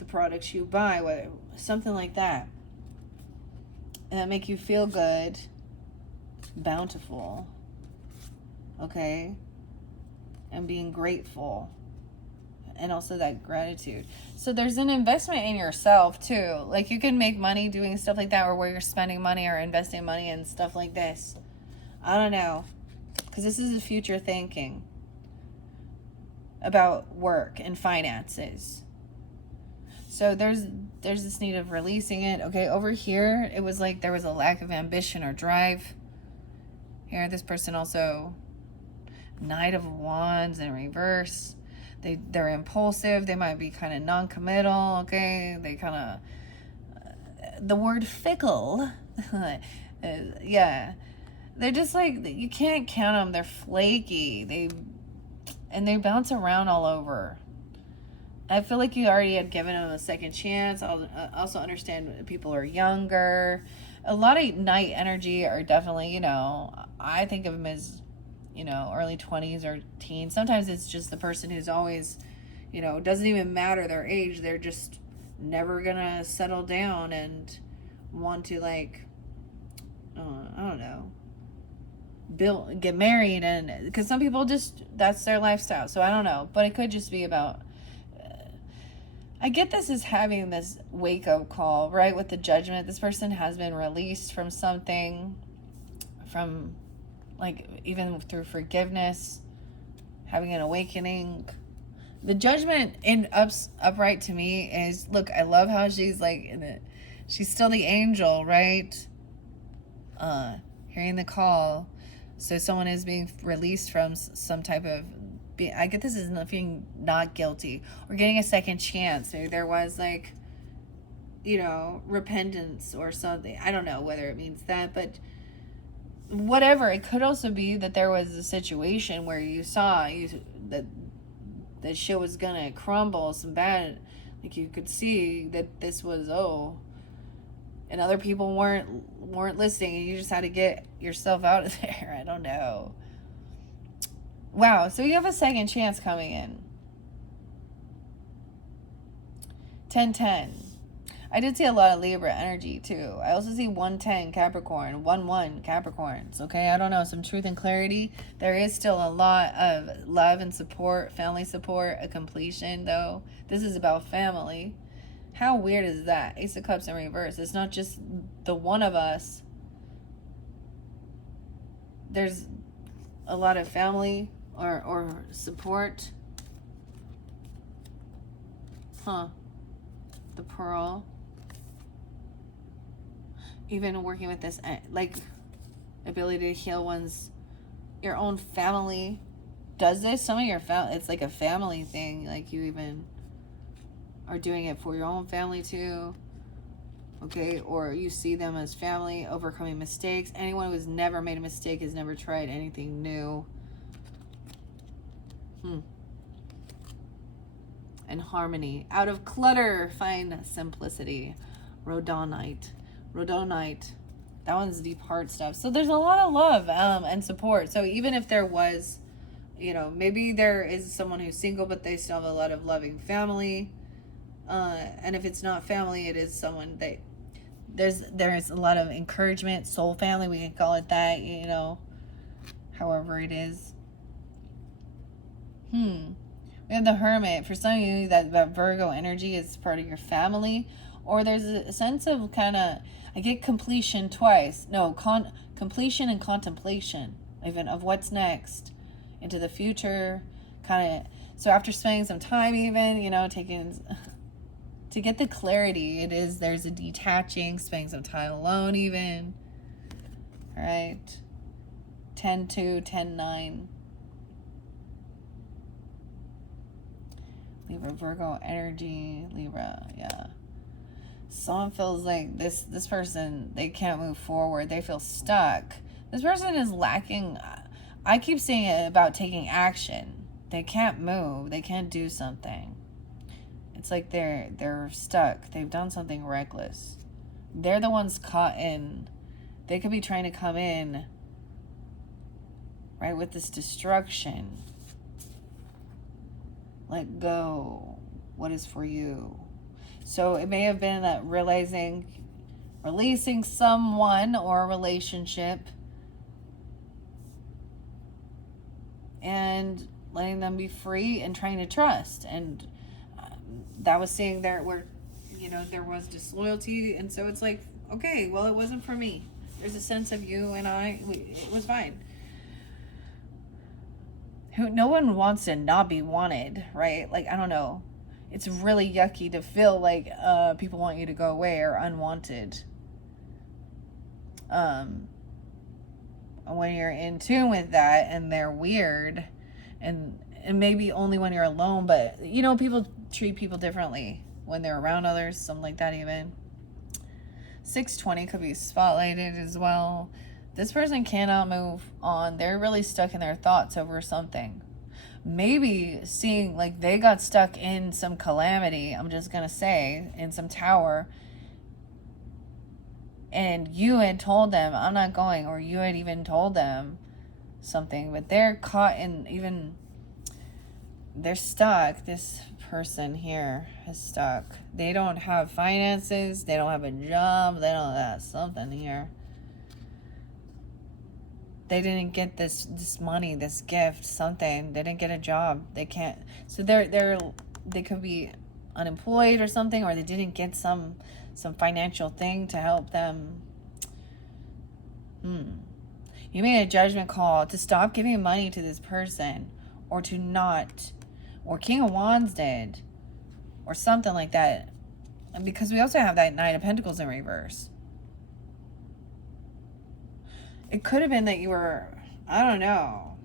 products you buy, something like that. And that make you feel good. Bountiful, okay, and being grateful, and also that gratitude. So there's an investment in yourself too. Like you can make money doing stuff like that, or where you're spending money or investing money in stuff like this. I don't know, because this is the future thinking about work and finances. So there's this need of releasing it. Okay, over here it was like there was a lack of ambition or drive. Here, this person also, Knight of Wands in reverse. They're impulsive. They might be kind of non-committal, okay? They kind of, the word fickle, yeah. They're just like, you can't count them. They're flaky. They bounce around all over. I feel like you already had given them a second chance. I also understand people are younger. A lot of night energy are definitely, I think of them as, early 20s or teens. Sometimes it's just the person who's always, doesn't even matter their age. They're just never going to settle down and want to, like, I don't know, get married. And because some people just, that's their lifestyle. So I don't know. But it could just be about, I get this as having this wake-up call, right? With the judgment. This person has been released from something, from, like, even through forgiveness, having an awakening. The judgment in upright to me is, look, I love how she's, like, she's still the angel, right? Hearing the call. So someone is being released from some type of, I get this as feeling not guilty or getting a second chance. Maybe there was like, repentance or something. I don't know whether it means that, but whatever. It could also be that there was a situation where you saw that shit was gonna crumble, some bad, like you could see that this was, and other people weren't listening, and you just had to get yourself out of there. I don't know. Wow, so you have a second chance coming in. 10-10. I did see a lot of Libra energy too. I also see 110 Capricorn, 1-1 Capricorns. Okay, I don't know, some truth and clarity. There is still a lot of love and support, family support, a completion though. This is about family. How weird is that? Ace of Cups in reverse. It's not just the one of us. There's a lot of family or support. Huh. The Pearl. Even working with this, like, ability to heal your own family does this. Some of your family, it's like a family thing. Like, you even are doing it for your own family too. Okay, or you see them as family, overcoming mistakes. Anyone who's never made a mistake has never tried anything new. And harmony. Out of clutter, find simplicity. Rhodonite. That one's deep heart stuff. So there's a lot of love and support. So even if there was, maybe there is someone who's single, but they still have a lot of loving family. And if it's not family, it is someone that there's a lot of encouragement, soul family, we can call it that, however it is. We have the Hermit. For some of you, that Virgo energy is part of your family, or there's a sense of kind of, I get completion twice. No, completion and contemplation, even of what's next, into the future, kind of. So after spending some time, even taking to get the clarity, there's a detaching, spending some time alone, even. All right, 10-2, 10-9. Libra, Virgo energy, Libra, yeah. Someone feels like this person, they can't move forward. They feel stuck. This person is lacking. I keep saying it about taking action. They can't move. They can't do something. It's like they're stuck. They've done something reckless. They're the ones caught in. They could be trying to come in, right, with this destruction. Let go. What is for you? So it may have been that releasing someone or a relationship and letting them be free and trying to trust. And that was seeing there where, there was disloyalty. And so it's like, okay, well, it wasn't for me. There's a sense of you and it was fine. No one wants to not be wanted, right? Like, I don't know. It's really yucky to feel like people want you to go away or unwanted. When you're in tune with that and they're weird, and maybe only when you're alone, but people treat people differently when they're around others, something like that even. 620 could be spotlighted as well. This person cannot move on. They're really stuck in their thoughts over something. Maybe seeing like they got stuck in some calamity, I'm just going to say, in some tower. And you had told them, I'm not going, or you had even told them something, but they're caught in they're stuck. This person here is stuck. They don't have finances. They don't have a job. They don't have something here. They didn't get this money, this gift, something. They didn't get a job. They can't. So they could be unemployed or something, or they didn't get some financial thing to help them. You made a judgment call to stop giving money to this person, or to not, or King of Wands did, or something like that. And because we also have that Knight of Pentacles in reverse. It could have been that you were, I don't know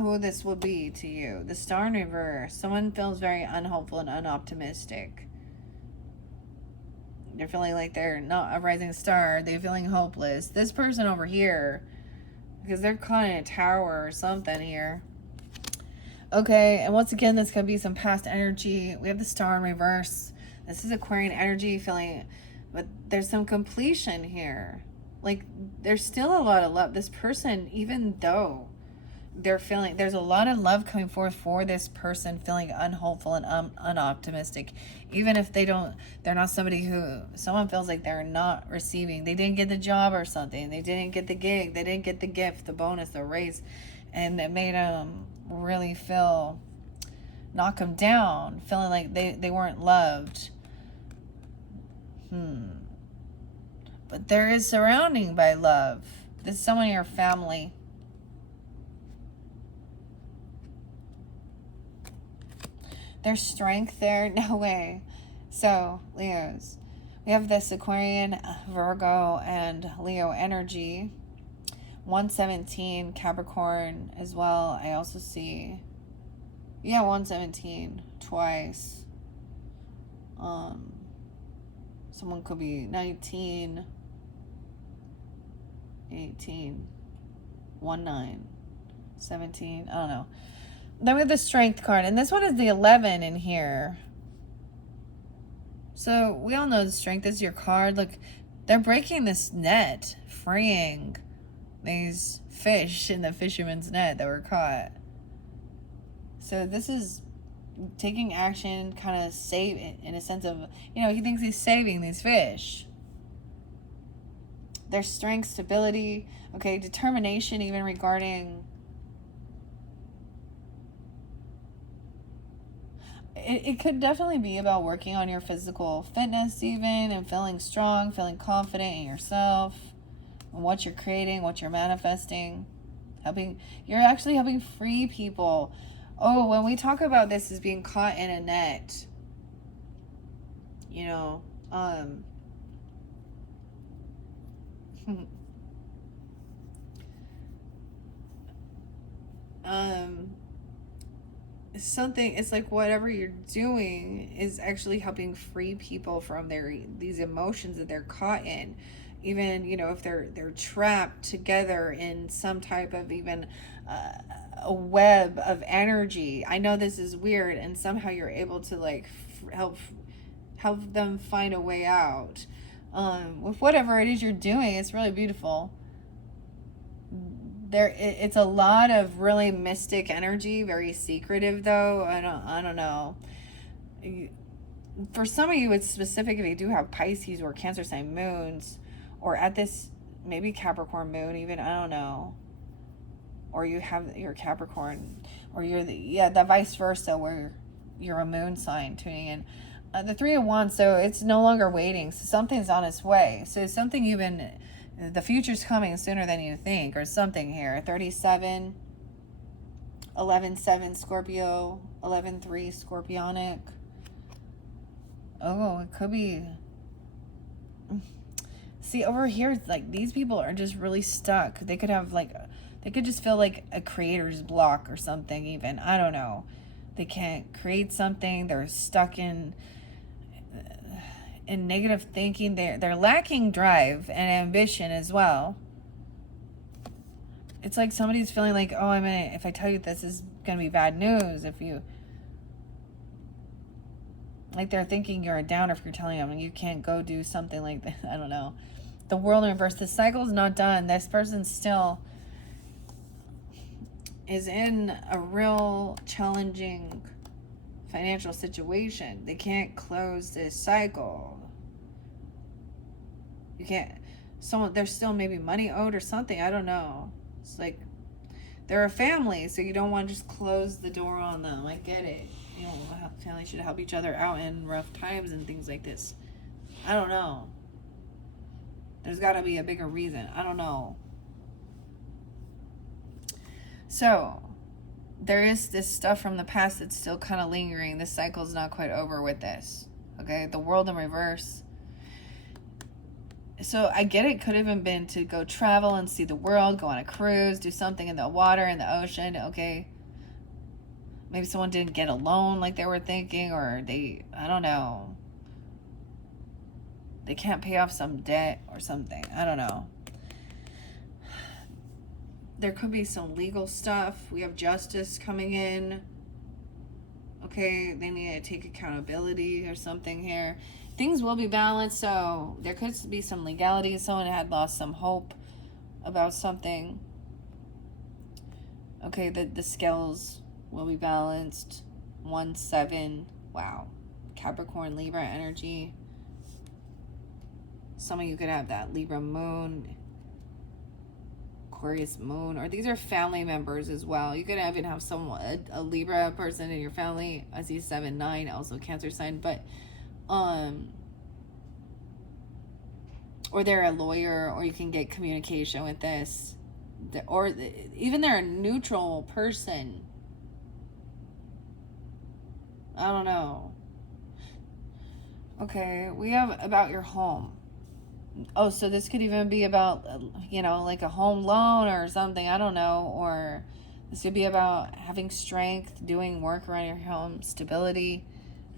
who this will be to you. The Star in reverse. Someone feels very unhopeful and unoptimistic. They're feeling like they're not a rising star. They're feeling hopeless. This person over here, because they're caught in a tower or something here. Okay, and once again, this could be some past energy. We have the Star in reverse. This is Aquarian energy, feeling, but there's some completion here. Like, there's still a lot of love. This person, even though they're feeling, there's a lot of love coming forth for this person feeling unhopeful and unoptimistic, even if they're not somebody who, someone feels like they're not receiving, they didn't get the job or something, they didn't get the gig, they didn't get the gift, the bonus, the raise, and it made them really feel, knock them down, feeling like they weren't loved. But there is surrounding by love. This is someone in your family. There's strength there. No way. So, Leos, we have this Aquarian, Virgo, and Leo energy. 117 Capricorn as well. I also see, 117 twice. Someone could be 19, 18, 19, 17. I don't know. Then we have the Strength card, and this one is the 11 in here. So we all know the Strength is your card. Look, they're breaking this net, freeing these fish in the fisherman's net that were caught. So this is taking action, kind of save in a sense of, he thinks he's saving these fish. Their strength, stability, okay, determination, even regarding, it could definitely be about working on your physical fitness even, and feeling strong, feeling confident in yourself, and what you're creating, what you're manifesting. You're actually helping free people. Oh, when we talk about this as being caught in a net, something, it's like whatever you're doing is actually helping free people from these emotions that they're caught in. Even, if they're trapped together in some type of even a web of energy. I know this is weird, and somehow you're able to like help them find a way out with whatever it is you're doing. It's really beautiful. It's a lot of really mystic energy, very secretive though. I don't know. For some of you, it's specific if you do have Pisces or Cancer sign moons, or at this maybe Capricorn moon even, I don't know. Or you have your Capricorn, or you're the vice versa, where you're a moon sign tuning in. The 3 of Wands, so it's no longer waiting. So something's on its way. So it's something the future's coming sooner than you think, or something here. 37, 11-7 Scorpio, 11-3 Scorpionic. Oh, it could be. See, over here, it's like these people are just really stuck. They could just feel like a creator's block or something even. I don't know. They can't create something. They're stuck in negative thinking. They're lacking drive and ambition as well. It's like somebody's feeling like, oh, if I tell you this is going to be bad news. Like they're thinking you're a downer if you're telling them you can't go do something like that. I don't know. The world in reverse. The cycle's not done. This person still is in a real challenging financial situation. They can't close this cycle. You can't. There's still maybe money owed or something. I don't know. It's like they're a family, so you don't want to just close the door on them. I get it. Families should help each other out in rough times and things like this. I don't know. There's got to be a bigger reason. I don't know. So, there is this stuff from the past that's still kind of lingering. This cycle's not quite over with this. Okay? The world in reverse. So, I get it could have even been to go travel and see the world, go on a cruise, do something in the water, in the ocean. Okay? Maybe someone didn't get a loan like they were thinking, or I don't know. They can't pay off some debt or something. I don't know. There could be some legal stuff. We have justice coming in. Okay, they need to take accountability or something here. Things will be balanced, so there could be some legality. Someone had lost some hope about something. Okay, the scales will be balanced. 1-7. Wow. Capricorn, Libra energy. Some of you could have that Libra moon, Aquarius moon, or these are family members as well. You could even have a Libra person in your family. I see 7-9, also Cancer sign, but or they're a lawyer, or you can get communication with this, or even they're a neutral person. I don't know. Okay, we have about your home. Oh, so this could even be about, like a home loan or something. I don't know. Or this could be about having strength, doing work around your home, stability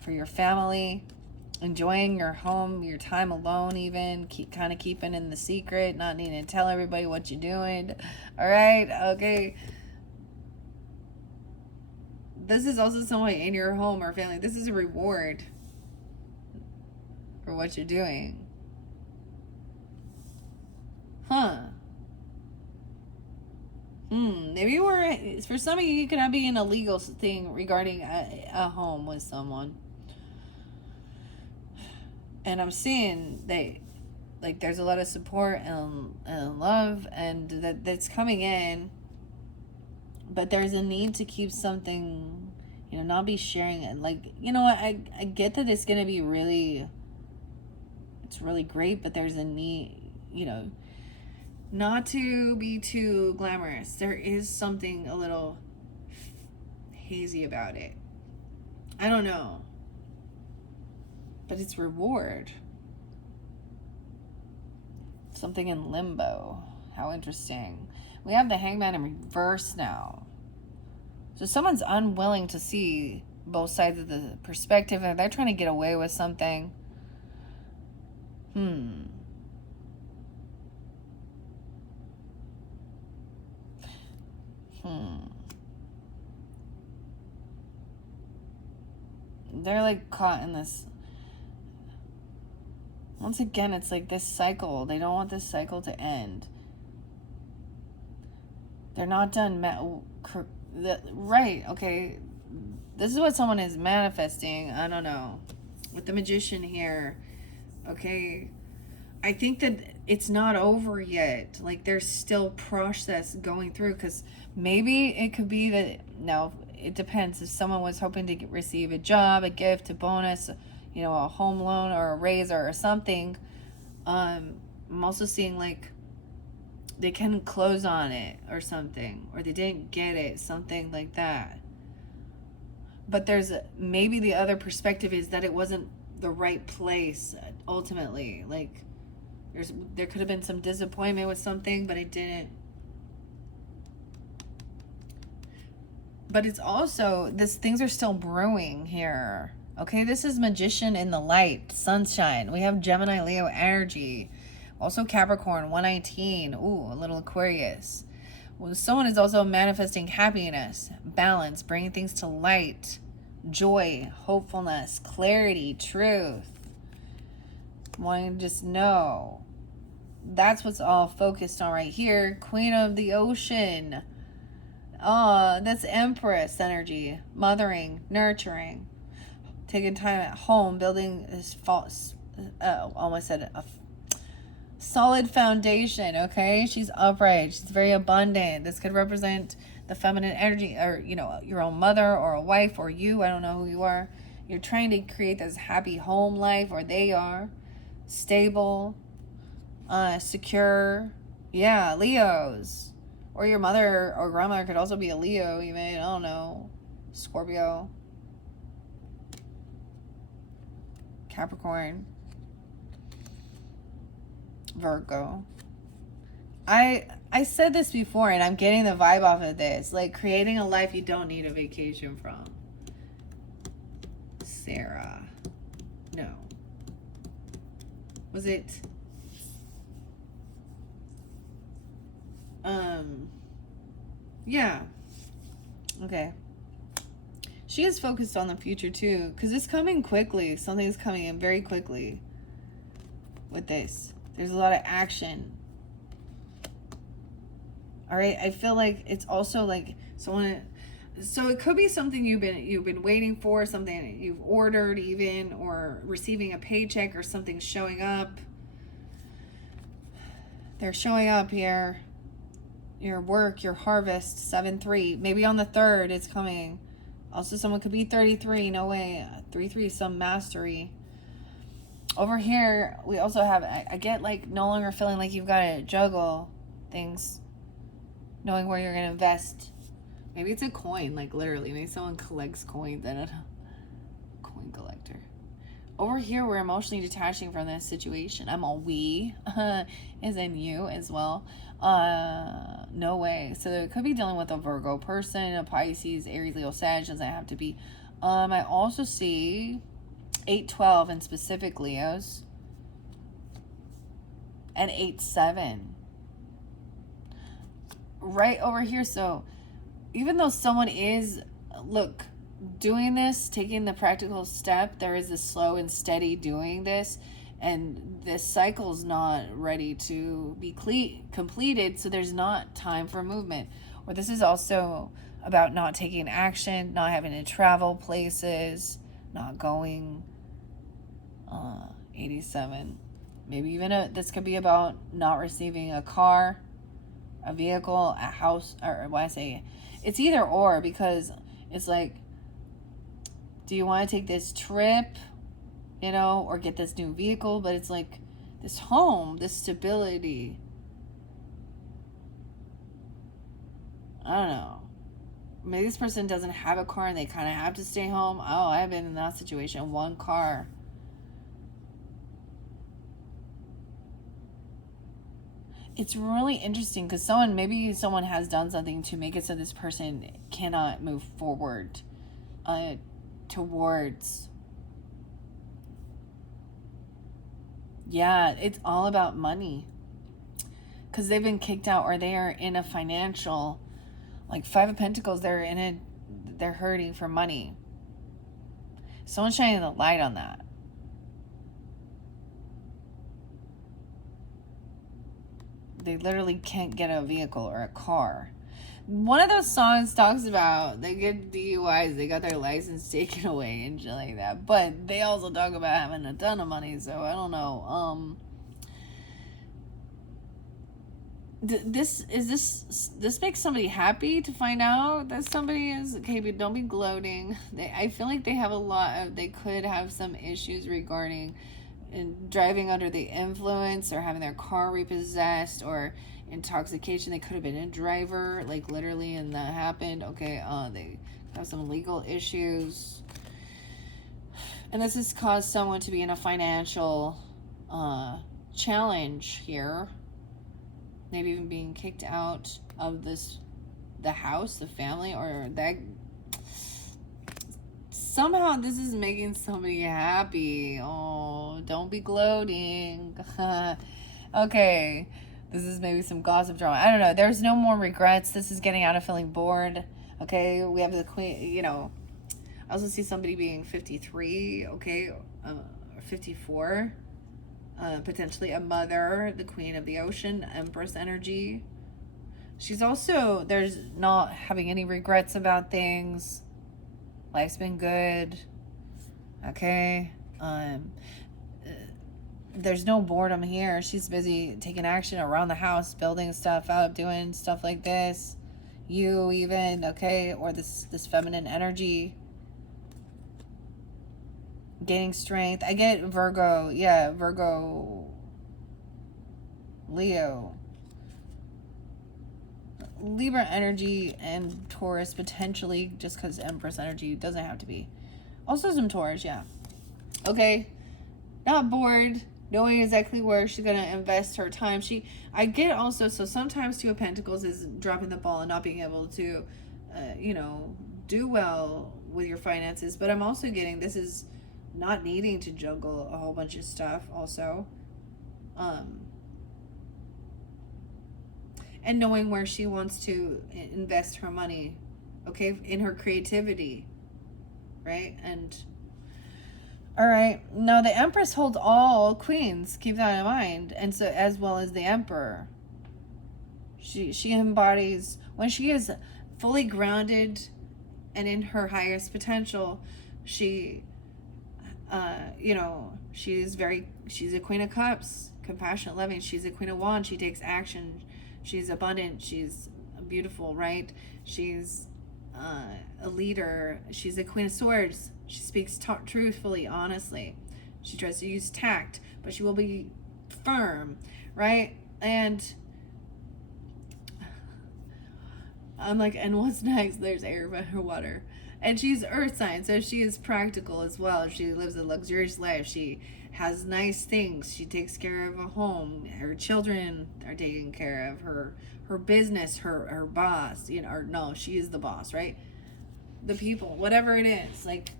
for your family, enjoying your home, your time alone even, keeping in the secret, not needing to tell everybody what you're doing. All right? Okay. This is also someone in your home or family. This is a reward for what you're doing. Huh. Maybe for some of you, you could be an illegal thing regarding a home with someone. And I'm seeing there's a lot of support and love, and that's coming in. But there's a need to keep something, not be sharing it. I get that it's going to be it's really great, but there's a need, not to be too glamorous. There is something a little hazy about it. I don't know. But it's reward. Something in limbo. How interesting. We have the Hangman in reverse now. So someone's unwilling to see both sides of the perspective, and they're trying to get away with something. They're caught in this. Once again, it's this cycle. They don't want this cycle to end. They're not done. Right, okay. This is what someone is manifesting. I don't know. With the Magician here. Okay. I think that it's not over yet. There's still process going through, because maybe it could be that, no, it depends. If someone was hoping to receive a job, a gift, a bonus, a home loan or a raise or something, I'm also seeing they couldn't close on it or something, or they didn't get it, something like that. But there's maybe the other perspective is that it wasn't the right place ultimately. There could have been some disappointment with something, but it didn't. But it's also, things are still brewing here. Okay, this is Magician in the light, sunshine. We have Gemini, Leo energy. Also Capricorn, 119. Ooh, a little Aquarius. Well, someone is also manifesting happiness, balance, bringing things to light, joy, hopefulness, clarity, truth. Wanting to just know. That's what's all focused on right here. Queen of the Ocean. Oh, that's Empress energy. Mothering, nurturing. Taking time at home, building this almost said a solid foundation, okay? She's upright. She's very abundant. This could represent the feminine energy, or, your own mother or a wife or you. I don't know who you are. You're trying to create this happy home life, or they are. Stable. Secure. Yeah, Leos. Or your mother or grandmother could also be a Leo, even. I don't know. Scorpio. Capricorn. Virgo. I said this before, and I'm getting the vibe off of this. Creating a life you don't need a vacation from. Sarah. No. Was it... yeah. Okay. She is focused on the future too, because it's coming quickly. Something's coming in very quickly with this. There's a lot of action. All right, I feel like it's also like someone. So it could be something you've been waiting for, something that you've ordered even, or receiving a paycheck or something showing up. They're showing up here. Your work, your harvest, 7-3. Maybe on the 3rd it's coming. Also, someone could be 33. No way. 3-3 is some mastery. Over here, we also have, I get like no longer feeling like you've got to juggle things, knowing where you're going to invest. Maybe it's a coin, like literally. Maybe someone collects coins. I don't know. Coin collector. Over here, we're emotionally detaching from this situation. I'm all we, as in you as well. No way. So it could be dealing with a Virgo person, a Pisces, Aries, Leo, Sag. Doesn't have to be. I also see 8-12 in specific Leos, and 8-7 right over here. So even though someone is, look, doing this, taking the practical step, there is a slow and steady doing this, and this cycle's not ready to be completed, so there's not time for movement. Or this is also about not taking action, not having to travel places, not going. 87. Maybe even this could be about not receiving a car, a vehicle, a house, or what I say, it's either or, because it's like, do you want to take this trip, or get this new vehicle? But it's like this home, this stability. I don't know. Maybe this person doesn't have a car and they kind of have to stay home. Oh, I've been in that situation. One car. It's really interesting because maybe someone has done something to make it so this person cannot move forward towards. Yeah, it's all about money. Because they've been kicked out, or they are in a financial, like 5 of Pentacles, they're hurting for money. Someone's shining the light on that. They literally can't get a vehicle or a car. One of those songs talks about they get DUIs, they got their license taken away and shit like that. But they also talk about having a ton of money, so I don't know. This makes somebody happy to find out that somebody is okay, but don't be gloating. I feel like they could have some issues regarding driving under the influence, or having their car repossessed, or intoxication. They could have been a driver, like literally, and that happened. Okay, they have some legal issues, and this has caused someone to be in a financial challenge here. Maybe even being kicked out of the house, the family, or that. Somehow this is making somebody happy. Oh, don't be gloating. Okay, this is maybe some gossip drama. I don't know. There's no more regrets. This is getting out of feeling bored. Okay, we have the queen, I also see somebody being 53, okay, 54. Potentially a mother, the queen of the ocean, Empress energy. She's also, there's not having any regrets about things. Life's been good. Okay. There's no boredom here. She's busy taking action around the house, building stuff up, doing stuff like this. You even, okay, or this feminine energy. Gaining strength. I get Virgo. Yeah, Virgo. Leo. Libra energy and Taurus potentially, just because Empress energy doesn't have to be. Also some Taurus, yeah. Okay. Not bored. Knowing exactly where she's going to invest her time. I get also, so sometimes 2 of Pentacles is dropping the ball and not being able to, do well with your finances. But I'm also getting, this is not needing to juggle a whole bunch of stuff also. And knowing where she wants to invest her money, okay, in her creativity, right? And all right, now the Empress holds all queens. Keep that in mind, and so as well as the Emperor. She embodies, when she is fully grounded and in her highest potential, she she's a queen of cups, compassionate, loving. She's a queen of wands. She takes action. She's abundant. She's beautiful, right? She's a leader. She's a queen of swords. She speaks truthfully, honestly. She tries to use tact, but she will be firm, right? And I'm like, and what's next? There's air, but her water. And she's earth sign, so she is practical as well. She lives a luxurious life. She has nice things. She takes care of a home. Her children are taken care of. Her business, her boss, or no, she is the boss, right? The people, whatever it is, like,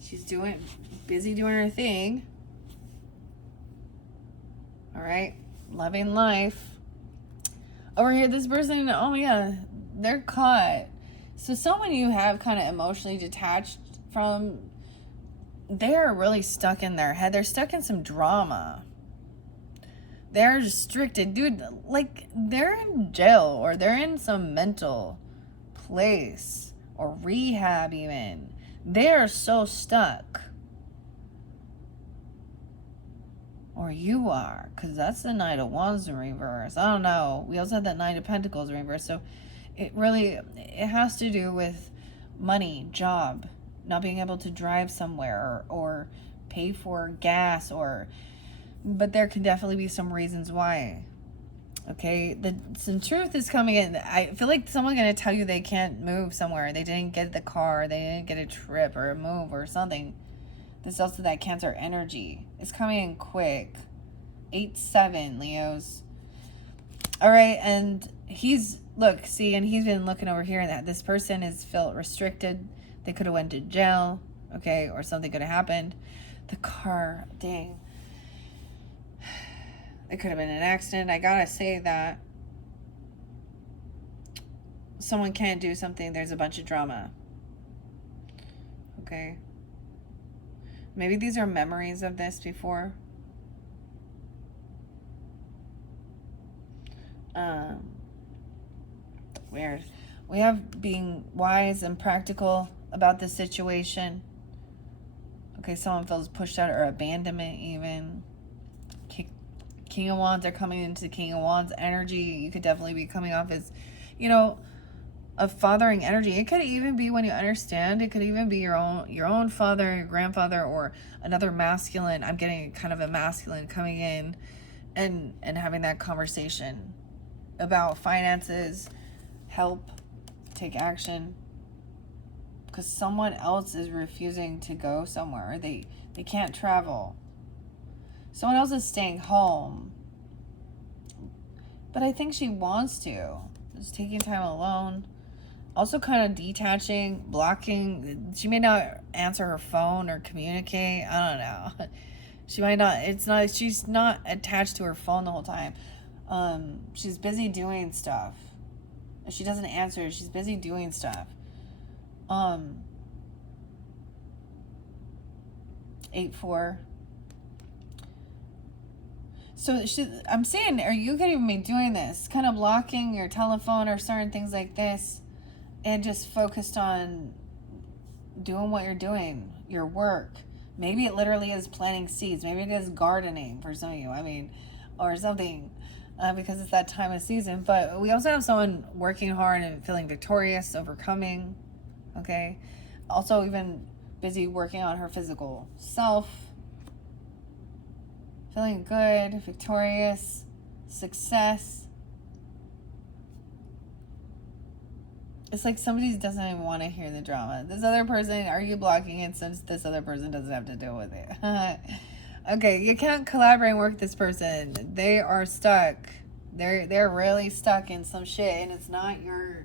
she's busy doing her thing. All right, loving life. Over here, this person, oh yeah, they're caught. So someone you have kind of emotionally detached from, they're really stuck in their head. They're stuck in some drama. They're restricted. Dude, like, they're in jail or they're in some mental place or rehab even. They're so stuck. Or you are, because that's the Knight of Wands in reverse. I don't know. We also have that Knight of Pentacles in reverse. So it has to do with money, job, not being able to drive somewhere or pay for gas, but there can definitely be some reasons why. Okay, some truth is coming in. I feel like someone's going to tell you they can't move somewhere. They didn't get the car. They didn't get a trip or a move or something. This is also that Cancer energy. It's coming in quick. 8-7, Leos. All right, and he's been looking over here, and that this person is felt restricted. They could have went to jail, okay, or something could have happened. The car, dang. It could have been an accident. I gotta say that someone can't do something. There's a bunch of drama. Okay. Maybe these are memories of this before. Weird. We have being wise and practical about the situation. Okay, someone feels pushed out or abandonment even. King of Wands are coming into King of Wands energy. You could definitely be coming off as, a fathering energy. It could even be, when you understand, it could even be your own father, your grandfather, or another masculine. I'm getting kind of a masculine coming in and having that conversation about finances, help, take action, because someone else is refusing to go somewhere. They can't travel. Someone else is staying home, but I think she wants to. Just taking time alone. Also kind of detaching, blocking. She may not answer her phone or communicate. I don't know. She might not, she's not attached to her phone the whole time. She's busy doing stuff. If she doesn't answer, she's busy doing stuff. 8-4. So I'm saying, or you could even be doing this, kind of blocking your telephone or certain things like this, and just focused on doing what you're doing, your work. Maybe it literally is planting seeds. Maybe it is gardening for some of you. Or something, because it's that time of season. But we also have someone working hard and feeling victorious, overcoming. Okay. Also, even busy working on her physical self. Feeling good, victorious, success. It's like somebody doesn't even want to hear the drama. This other person, are you blocking it since this other person doesn't have to deal with it? Okay, you can't collaborate and work with this person. They are stuck. They're really stuck in some shit, and it's not your...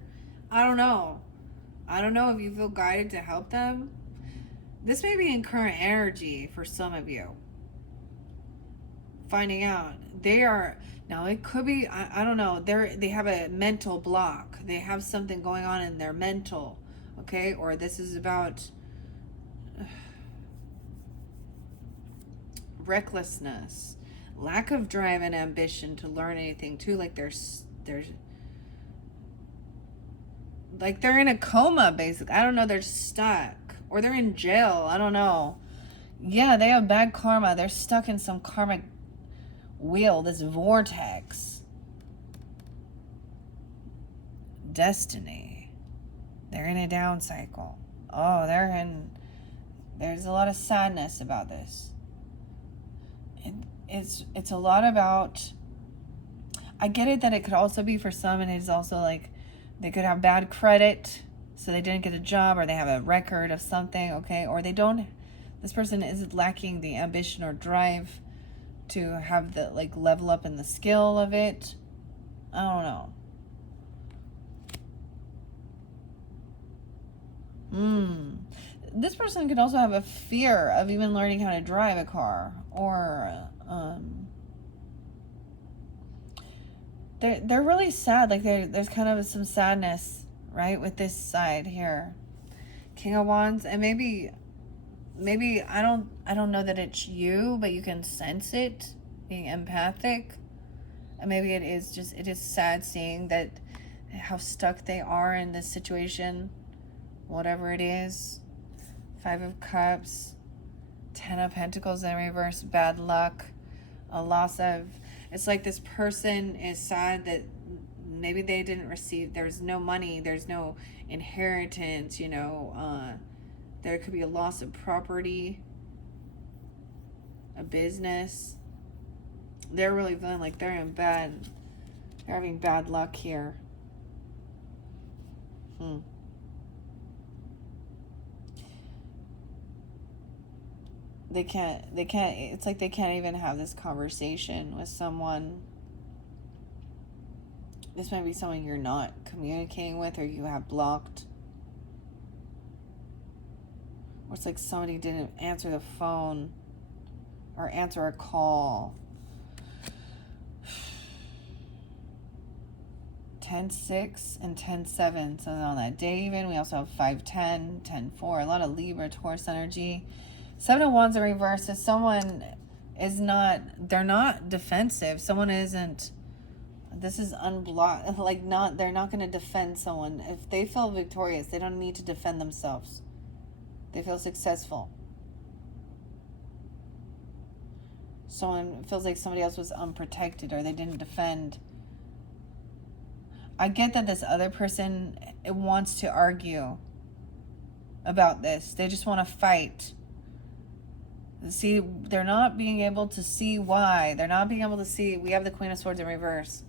I don't know if you feel guided to help them. This may be in current energy for some of you. Finding out they are... Now, it could be, I don't know, they have a mental block. They have something going on in their mental, okay? Or this is about recklessness, lack of drive and ambition to learn anything too. Like they're there's like they're in a coma basically. I don't know, they're stuck or they're in jail. I don't know. Yeah, they have bad karma. They're stuck in some karmic wheel, this vortex. Destiny. They're in a down cycle. Oh, there's a lot of sadness about this. It's a lot about, I get it that it could also be for some, and it's also like they could have bad credit, so they didn't get a job, or they have a record of something, okay, or they don't, this person is lacking the ambition or drive to have the like level up in the skill of it. I don't know. This person could also have a fear of even learning how to drive a car, or they're really sad. Like there's kind of some sadness, right, with this side here, King of Wands, and maybe I don't know that it's you, but you can sense it, being empathic, and maybe it is sad seeing that how stuck they are in this situation, whatever it is. 5 of Cups, 10 of Pentacles in reverse, bad luck, a loss of, it's like this person is sad that maybe they didn't receive, there's no money, there's no inheritance, there could be a loss of property, a business. They're really feeling like they're having bad luck here. They can't, it's like they can't even have this conversation with someone. This might be someone you're not communicating with, or you have blocked. Or it's like somebody didn't answer the phone or answer a call. 10-6 and 10-7. So on that day even, we also have 5-10, 10-4. A lot of Libra, Taurus energy. 7 of Wands in reverse is someone is not, they're not defensive. Someone isn't, this is unblocked, like they're not going to defend someone. If they feel victorious, they don't need to defend themselves. They feel successful. Someone feels like somebody else was unprotected or they didn't defend. I get that this other person wants to argue about this. They just want to fight. See, they're not being able to see why. They're not being able to see. We have the Queen of Swords in reverse.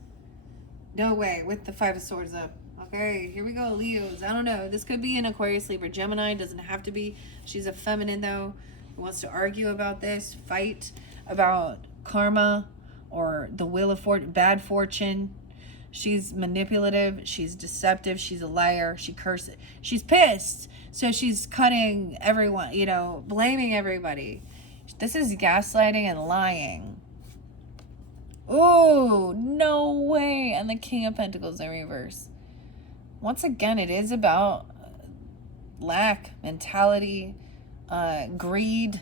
No way, with the 5 of Swords up. Okay, here we go, Leos. I don't know. This could be an Aquarius, Libra, Gemini. Doesn't have to be. She's a feminine, though, who wants to argue about this, fight about karma or the wheel of bad fortune. She's manipulative. She's deceptive. She's a liar. She curses. She's pissed. So she's cutting everyone, blaming everybody. This is gaslighting and lying. Oh, no way. And the King of Pentacles in reverse. Once again, it is about lack, mentality, greed.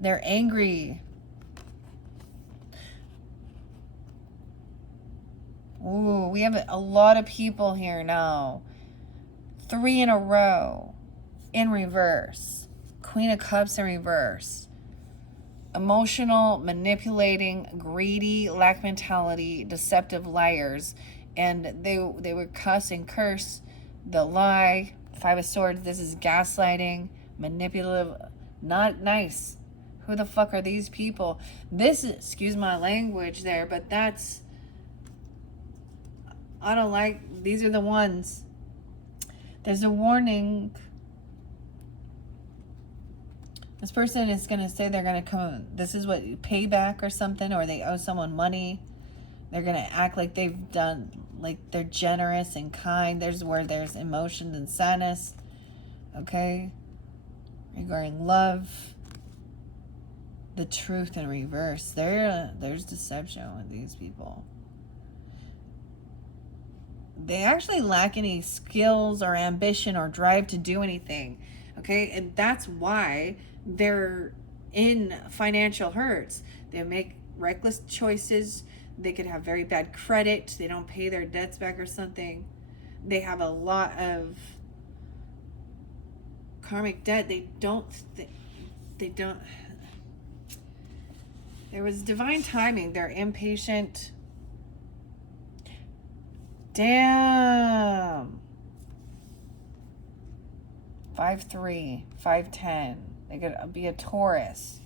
They're angry. Ooh, we have a lot of people here now. 3 in a row in reverse. Queen of Cups in reverse. Emotional, manipulating, greedy, lack mentality, deceptive liars. And they would cuss and curse, the lie. 5 of Swords, this is gaslighting, manipulative, not nice. Who the fuck are these people? This is, excuse my language there, but that's, I don't like, these are the ones. There's a warning. This person is going to say they're going to come, this is what, payback or something, or they owe someone money. They're going to act like they've done, like they're generous and kind. There's where there's emotions and sadness. Okay? Regarding love. The truth in reverse. There's deception with these people. They actually lack any skills or ambition or drive to do anything. Okay? And that's why they're in financial hurts. They make reckless choices. They could have very bad credit. They don't pay their debts back or something. They have a lot of karmic debt. They don't. There was divine timing. They're impatient. Damn. 5'3", 5'10". They could be a Taurus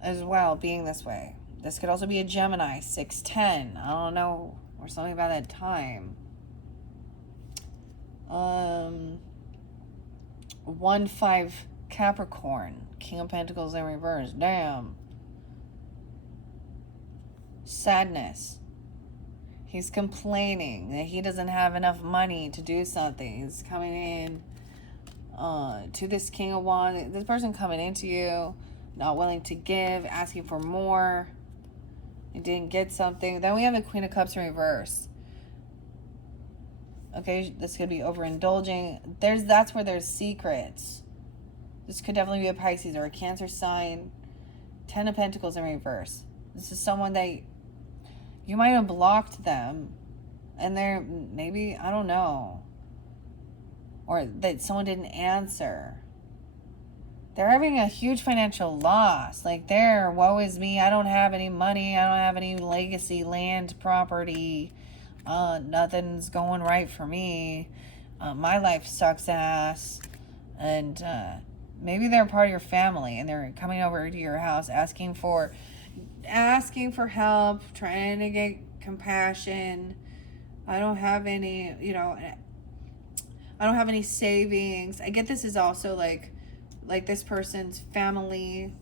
as well, being this way. This could also be a Gemini, 6'10". I don't know, or something about that time. 1-5 Capricorn, King of Pentacles in reverse. Damn. Sadness. He's complaining that he doesn't have enough money to do something. He's coming in to this King of Wands. This person coming into you, not willing to give, asking for more. You didn't get something. Then we have the Queen of Cups in reverse. Okay, this could be overindulging. That's where there's secrets. This could definitely be a Pisces or a Cancer sign. 10 of Pentacles in reverse. This is someone that you might have blocked them, and they're maybe, I don't know, or that someone didn't answer. They're having a huge financial loss. Like, woe is me. I don't have any money. I don't have any legacy, land, property. Nothing's going right for me. My life sucks ass. And maybe they're part of your family, and they're coming over to your house asking for help, trying to get compassion. I don't have any, I don't have any savings. I get this is also like this person's family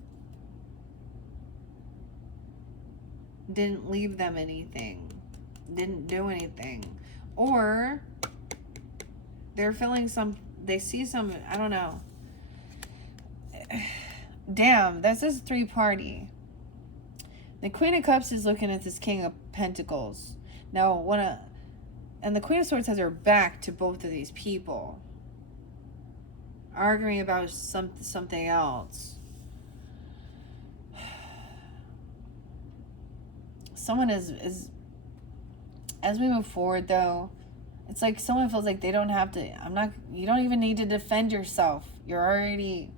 didn't leave them anything, didn't do anything, or they're feeling they see some, I don't know. Damn, this is 3-party. The Queen of Cups is looking at this King of Pentacles. Now, and the Queen of Swords has her back to both of these people, arguing about something else. Someone is as we move forward, though, it's like someone feels like they don't have to. You don't even need to defend yourself. You're already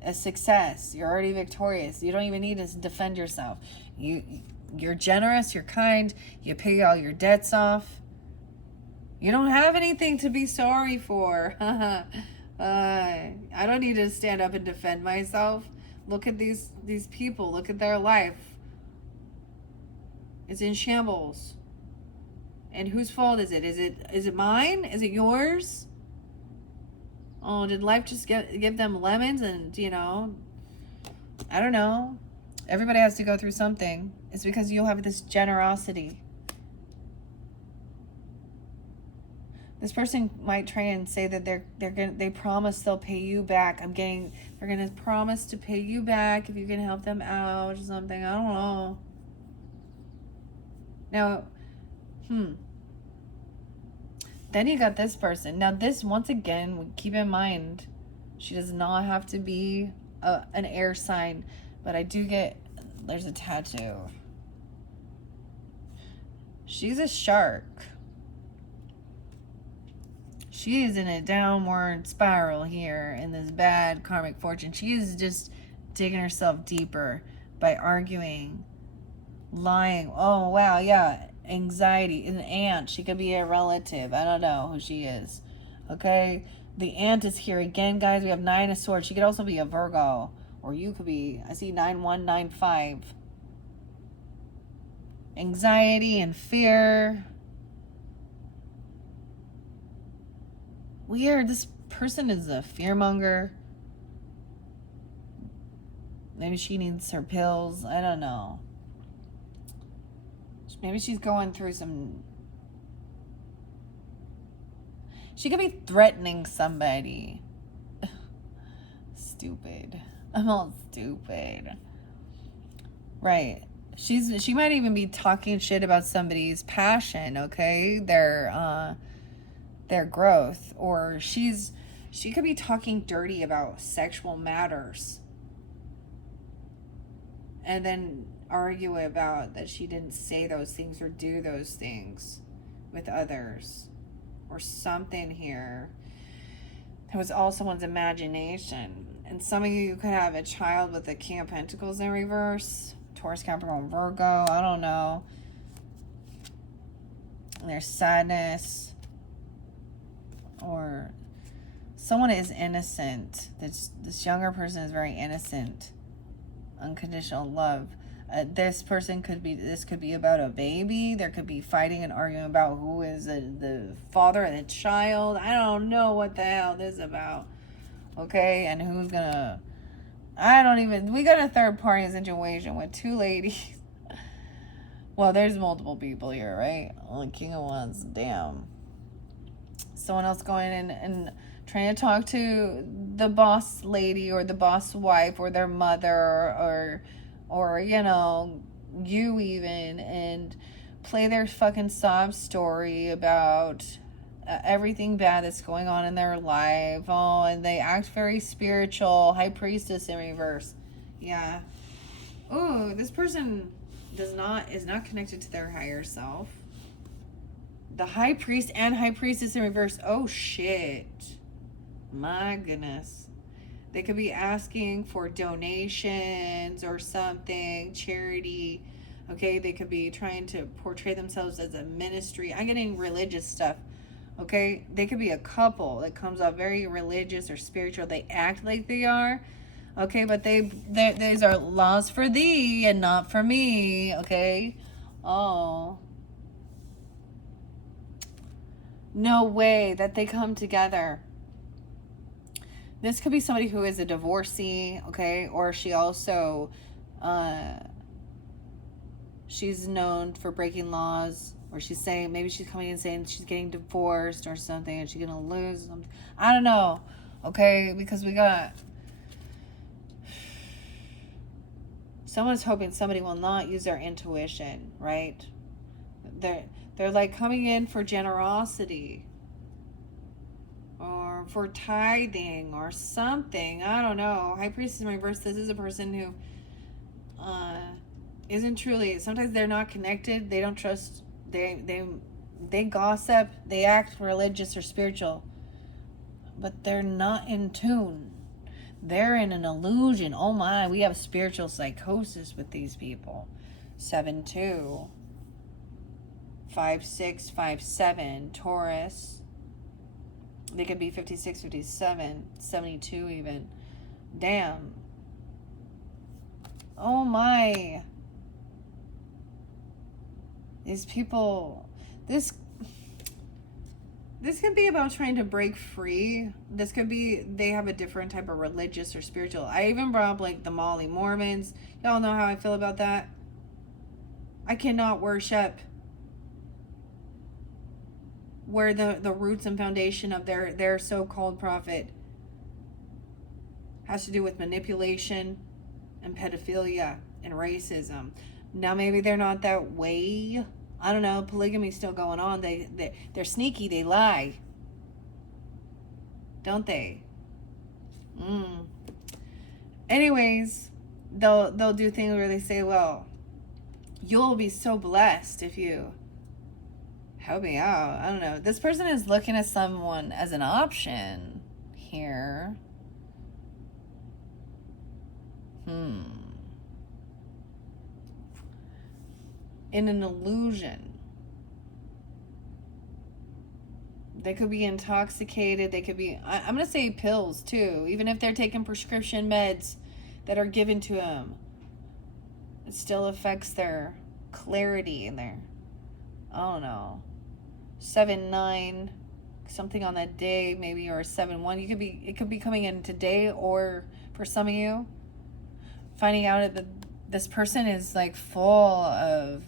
a success. You're already victorious. You don't even need to defend yourself. You're generous. You're kind. You pay all your debts off. You don't have anything to be sorry for. I don't need to stand up and defend myself. Look at these people. Look at their life. It's in shambles. And whose fault is it? Is it mine? Is it yours? Oh, did life just give them lemons and, I don't know. Everybody has to go through something. It's because you have this generosity. This person might try and say that they promise they'll pay you back. They're gonna promise to pay you back if you can help them out or something. I don't know. Now, Then you got this person. Now this, once again, keep in mind, she does not have to be an air sign, but I do get, there's a tattoo. She's a shark. She is in a downward spiral here in this bad karmic fortune. She is just digging herself deeper by arguing, lying. Oh, wow, yeah. Anxiety. An aunt. She could be a relative. I don't know who she is. Okay? The aunt is here again, guys. We have 9 of Swords. She could also be a Virgo. Or you could be, I see 9195. Anxiety and fear. Weird. This person is a fearmonger. Maybe she needs her pills. I don't know. Maybe she's going through some... She could be threatening somebody. Stupid. I'm all stupid. Right. She might even be talking shit about somebody's passion, okay? Their growth. Or she could be talking dirty about sexual matters. and then argue about that she didn't say those things or do those things with others or something here. It was all someone's imagination. And some of you could have a child with the King of Pentacles in reverse. Taurus, Capricorn, Virgo. I don't know. And there's sadness. Or someone is innocent. This younger person is very innocent. Unconditional love. This could be about a baby. There could be fighting and arguing about who is the father of the child. I don't know what the hell this is about. Okay, and who's gonna... we got a third party situation with two ladies. Well, there's multiple people here, right? Only King of Wands, damn. Someone else going in and trying to talk to the boss lady or the boss wife or their mother or you know, you even, and play their fucking sob story about everything bad that's going on in their life. Oh, and they act very spiritual. High Priestess in reverse. Yeah. Oh, this person is not connected to their higher self. The High Priest and High Priestess in reverse. Oh, shit. My goodness. They could be asking for donations or something, charity. Okay, they could be trying to portray themselves as a ministry. I'm getting religious stuff. Okay, they could be a couple that comes off very religious or spiritual. They act like they are. Okay, but these are laws for thee and not for me. Okay. Oh. No way that they come together. This could be somebody who is a divorcee, okay? Or she also, she's known for breaking laws. Or she's saying, maybe she's coming in saying she's getting divorced or something and she's going to lose something. I don't know, okay? Because we got... Someone's hoping somebody will not use their intuition, right? They're like coming in for generosity. Or for tithing or something. I don't know. High Priestess in reverse. This is a person who isn't truly... Sometimes they're not connected. They don't trust... They gossip. They act religious or spiritual. But they're not in tune. They're in an illusion. Oh my. We have spiritual psychosis with these people. 7-2. 5-6, 5-7. Taurus. They could be 56, 57, 72 even. Damn. Oh my. These people, this could be about trying to break free. This could be they have a different type of religious or spiritual. I even brought up like the Molly Mormons. Y'all know how I feel about that. I cannot worship where the roots and foundation of their so-called prophet has to do with manipulation and pedophilia and racism. Now maybe they're not that way. I don't know. Polygamy's still going on. They're sneaky. They lie, don't they? Anyways, they'll do things where they say, well, you'll be so blessed if you help me out. I don't know. This person is looking at someone as an option here. In an illusion. They could be intoxicated. They could be... I'm going to say pills too. Even if they're taking prescription meds that are given to them. It still affects their clarity and their... I don't know. 7-9, something on that day, maybe, or 7-1. It could be coming in today, or for some of you, finding out that this person is like full of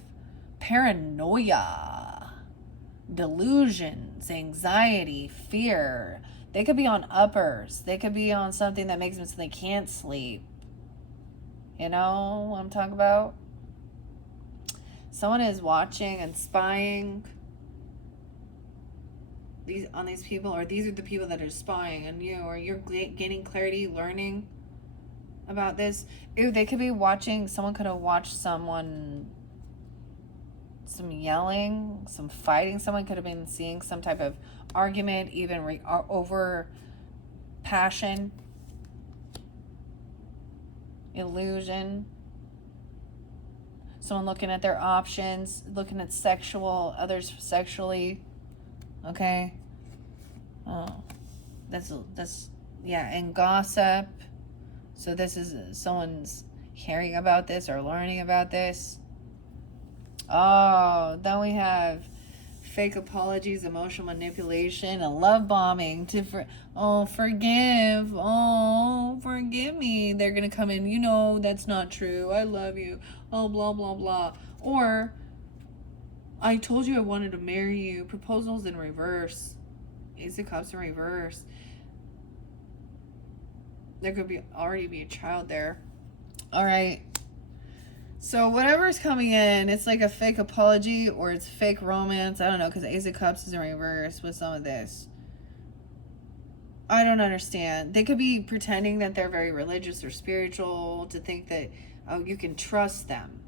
paranoia, delusions, anxiety, fear. They could be on uppers. They could be on something that makes them so they can't sleep. You know what I'm talking about? Someone is watching and spying on these people, or these are the people that are spying on you, or you're gaining clarity, learning. about this. Ew, they could be watching, someone could have watched some yelling, some fighting. Someone could have been seeing some type of argument, even over passion, illusion. Someone looking at their options, looking at others sexually. Okay. Oh, that's yeah, and gossip. So this is someone's hearing about this or learning about this. Oh, then we have fake apologies, emotional manipulation, and love bombing forgive. Oh, forgive me. They're going to come in, that's not true. I love you. Oh, blah, blah, blah. Or, I told you I wanted to marry you. Proposals in reverse. Ace of Cups in reverse. There could already be a child there. All right. So whatever's coming in, it's like a fake apology or it's fake romance. I don't know, because Ace of Cups is in reverse with some of this. I don't understand. They could be pretending that they're very religious or spiritual to think that, you can trust them.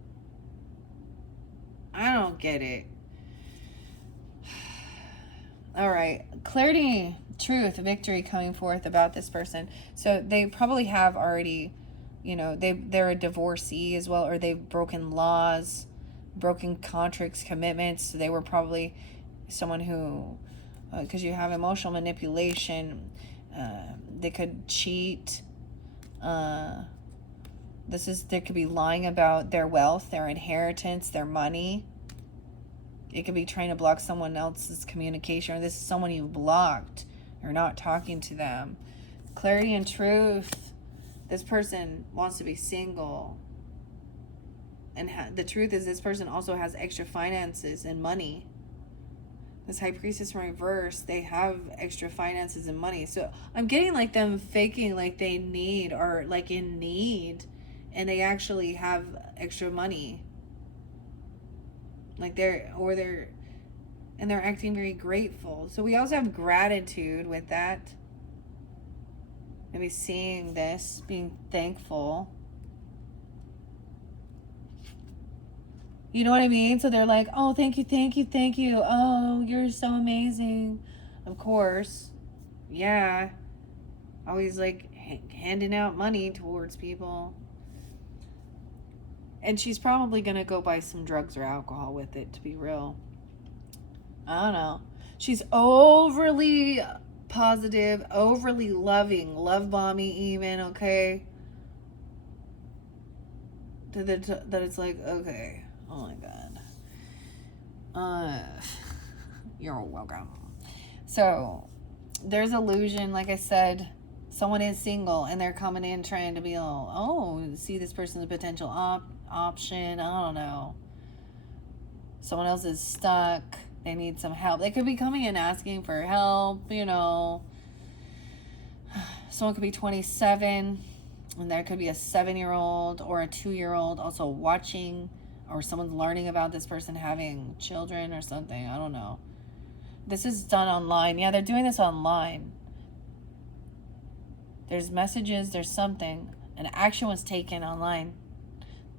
I don't get it. All right. Clarity, truth, victory coming forth about this person. So they probably have already, they're a divorcee as well, or they've broken laws, broken contracts, commitments. So they were probably someone who, because you have emotional manipulation, they could cheat. They could be lying about their wealth, their inheritance, their money. It could be trying to block someone else's communication, or this is someone you've blocked. You're not talking to them. Clarity and truth. This person wants to be single. And the truth is this person also has extra finances and money. This High Priestess in reverse, they have extra finances and money. So I'm getting like them faking like they need or like in need, and they actually have extra money. Like they're acting very grateful. So we also have gratitude with that. Maybe seeing this, being thankful. You know what I mean? So they're like, oh, thank you, thank you, thank you. Oh, you're so amazing. Of course. Yeah. Always like handing out money towards people. And she's probably going to go buy some drugs or alcohol with it, to be real. I don't know. She's overly positive, overly loving, love bombing even, okay? That it's like, okay. Oh my God. You're welcome. So, there's illusion, like I said. Someone is single and they're coming in trying to be see this person's a potential option. I don't know. Someone else is stuck. They need some help. They could be coming in asking for help, Someone could be 27 and there could be a 7-year-old or a 2-year-old also watching, or someone's learning about this person having children or something. I don't know. This is done online. Yeah, they're doing this online. There's messages, there's something. An action was taken online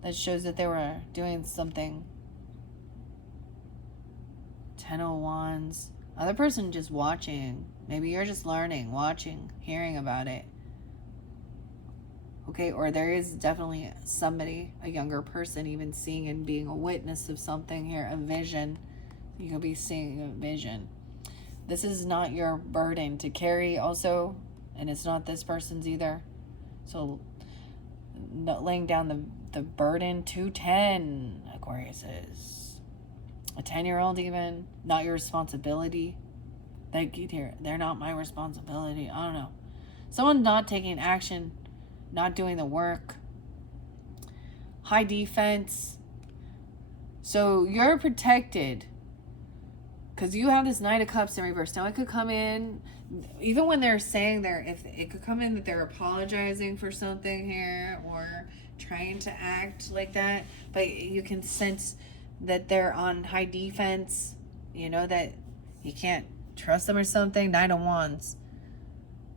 that shows that they were doing something. 10 of Wands. Other person just watching. Maybe you're just learning, watching, hearing about it. Okay, or there is definitely somebody, a younger person, even seeing and being a witness of something here, a vision. You could be seeing a vision. This is not your burden to carry also, and it's not this person's either. So, not laying down the burden. 210, Aquarius is. A 10-year-old even, not your responsibility. They're not my responsibility. I don't know. Someone not taking action, not doing the work. High defense. So you're protected because you have this Knight of Cups in reverse. Now it could come in, even when they're saying if it could come in that they're apologizing for something here or trying to act like that, but you can sense that they're on high defense, that you can't trust them or something. 9 of Wands,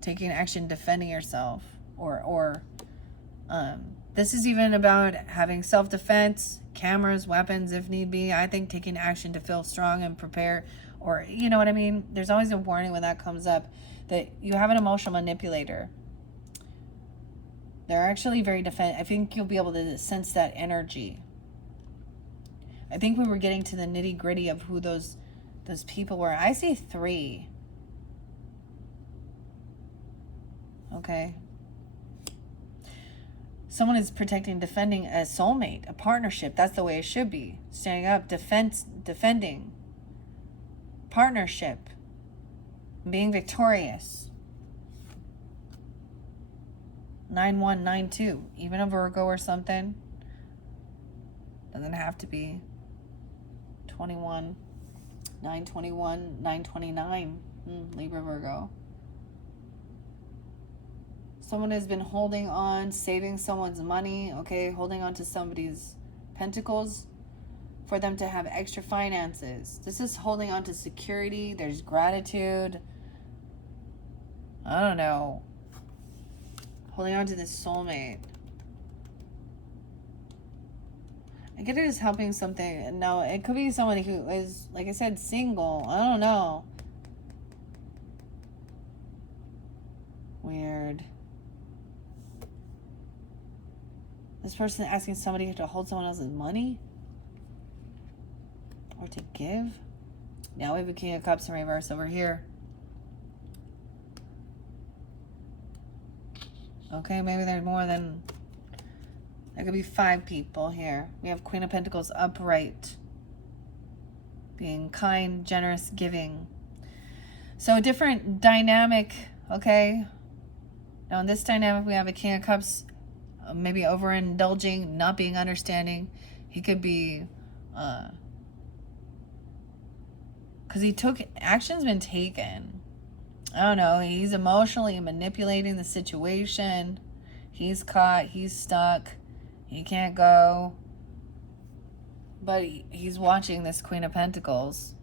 taking action, defending yourself, or This is even about having self-defense, cameras, weapons if need be. I think taking action to feel strong and prepare, or you know what I mean? There's always a warning when that comes up that you have an emotional manipulator. They're actually very I think you'll be able to sense that energy. I think we were getting to the nitty gritty of who those people were. I see 3. Okay. Someone is protecting, defending a soulmate, a partnership. That's the way it should be. Standing up, defending, partnership, being victorious. 9192, even a Virgo or something. Doesn't have to be. 21, 921, 929, Libra, Virgo. Someone has been holding on, saving someone's money, okay, holding on to somebody's pentacles for them to have extra finances. This is holding on to security. There's gratitude. I don't know. Holding on to this soulmate. I get it as helping something. No, it could be somebody who is, like I said, single. I don't know. Weird. This person asking somebody to hold someone else's money? Or to give? Now we have a King of Cups in reverse over here. Okay, maybe there's more than... There could be 5 people here. We have Queen of Pentacles upright. Being kind, generous, giving. So a different dynamic, okay? Now in this dynamic, we have a King of Cups maybe overindulging, not being understanding. He could be... because he took... Action's been taken. I don't know. He's emotionally manipulating the situation. He's caught. He's stuck. He can't go. But he's watching this Queen of Pentacles.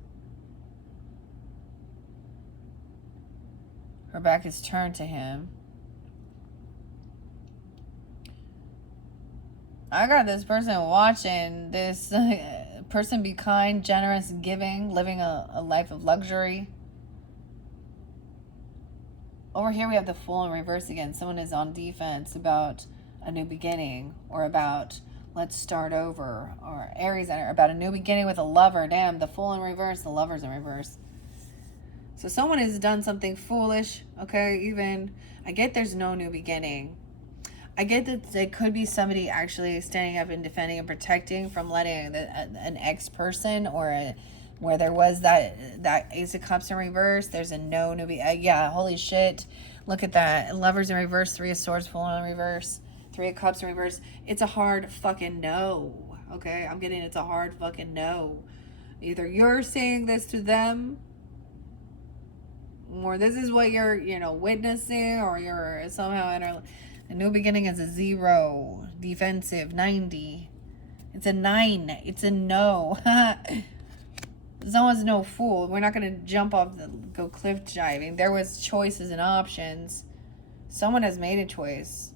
Her back is turned to him. I got this person watching this person be kind, generous, giving, living a life of luxury. Over here we have the Fool in reverse again. Someone is on defense about a new beginning, or about let's start over, or Aries, or about a new beginning with a lover. Damn, the Fool in reverse, the Lover's in reverse. So someone has done something foolish, okay? Even, I get there's no new beginning. I get that there could be somebody actually standing up and defending and protecting from letting an ex-person, or where there was that Ace of Cups in reverse. There's a no new yeah, holy shit. Look at that. Lovers in reverse, 3 of Swords, Fool in reverse, 3 of Cups in reverse. It's a hard fucking no, okay? I'm getting it's a hard fucking no. Either you're saying this to them, or this is what you're, witnessing, or you're somehow a new beginning is a 0. Defensive, 90. It's a 9. It's a no. Someone's no fool. We're not going to jump off go cliff diving. There was choices and options. Someone has made a choice.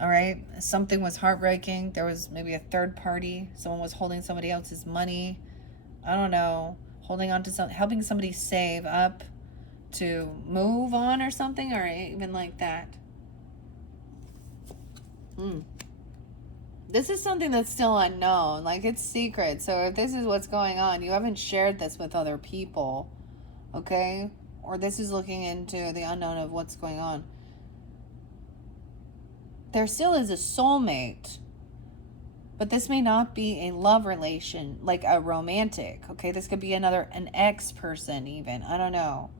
All right. Something was heartbreaking. There was maybe a third party. Someone was holding somebody else's money. I don't know. Holding on to helping somebody save up to move on or something, or even like that. This is something that's still unknown, like it's secret. So if this is what's going on, you haven't shared this with other people, okay? Or this is looking into the unknown of what's going on. There still is a soulmate, but this may not be a love relation, like a romantic, okay? This could be an ex person even, I don't know.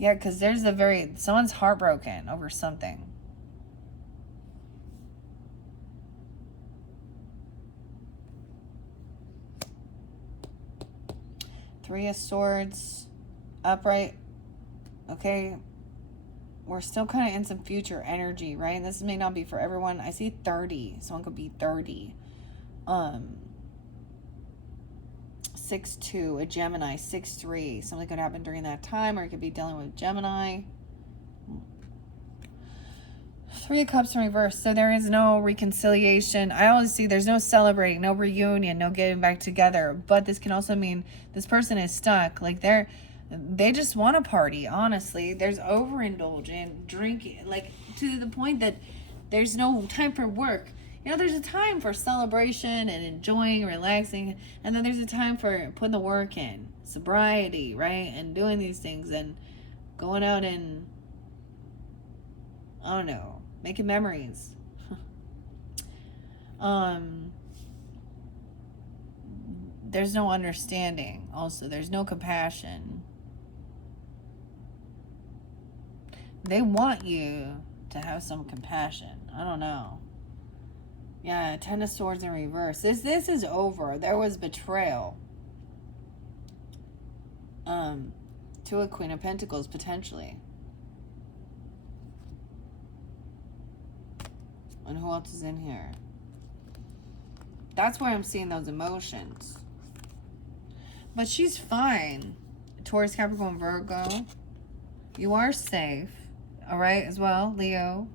Yeah, because there's someone's heartbroken over something. Three of Swords, upright. Okay, we're still kind of in some future energy, right? This may not be for everyone. I see 30. Someone could be 30. 6-2, a Gemini, 6-3. Something could happen during that time, or it could be dealing with Gemini. Three of Cups in reverse. So there is no reconciliation. I always see there's no celebrating, no reunion, no getting back together. But this can also mean this person is stuck. Like they just want to party, honestly. There's overindulgent, drinking, like to the point that there's no time for work. You know, there's a time for celebration and enjoying, relaxing. And then there's a time for putting the work in. Sobriety, right? And doing these things and going out and, I don't know, making memories. There's no understanding. Also, there's no compassion. They want you to have some compassion. I don't know. Yeah, Ten of Swords in reverse. This is over. There was betrayal. To a Queen of Pentacles, potentially. And who else is in here? That's where I'm seeing those emotions. But she's fine. Taurus, Capricorn, Virgo. You are safe. All right, as well, Leo.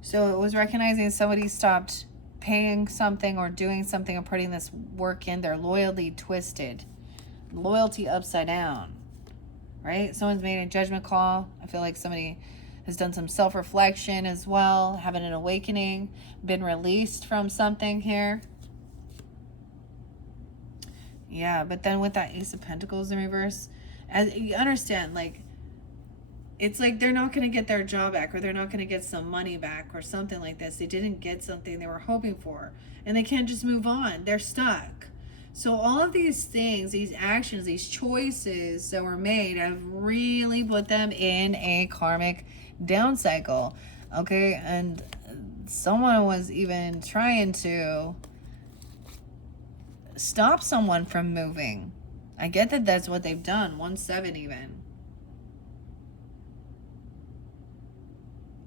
So it was recognizing somebody stopped paying something or doing something or putting this work in. Their loyalty twisted. Loyalty upside down. Right? Someone's made a judgment call. I feel like somebody has done some self-reflection as well, having an awakening, been released from something here. Yeah, but then with that Ace of Pentacles in reverse, as you understand, like, it's like they're not going to get their job back, or they're not going to get some money back or something like this. They didn't get something they were hoping for, and they can't just move on. They're stuck. So all of these things, these actions, these choices that were made have really put them in a karmic down cycle. Okay, and someone was even trying to stop someone from moving. I get that that's what they've done. 1-7 even.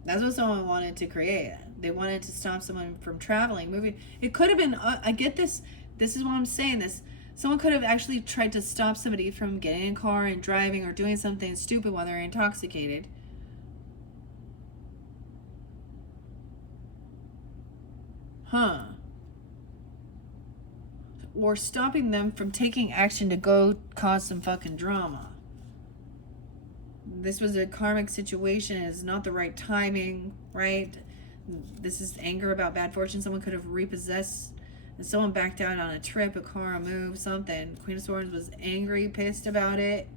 That's what someone wanted to create. They wanted to stop someone from traveling, moving. It could have been, I get this. This is why I'm saying this. Someone could have actually tried to stop somebody from getting in a car and driving or doing something stupid while they're intoxicated. Or stopping them from taking action to go cause some fucking drama. This was a karmic situation. It's not the right timing, right? This is anger about bad fortune. Someone could have repossessed. And someone backed out on a trip, a car, a move, something. Queen of Swords was angry, pissed about it.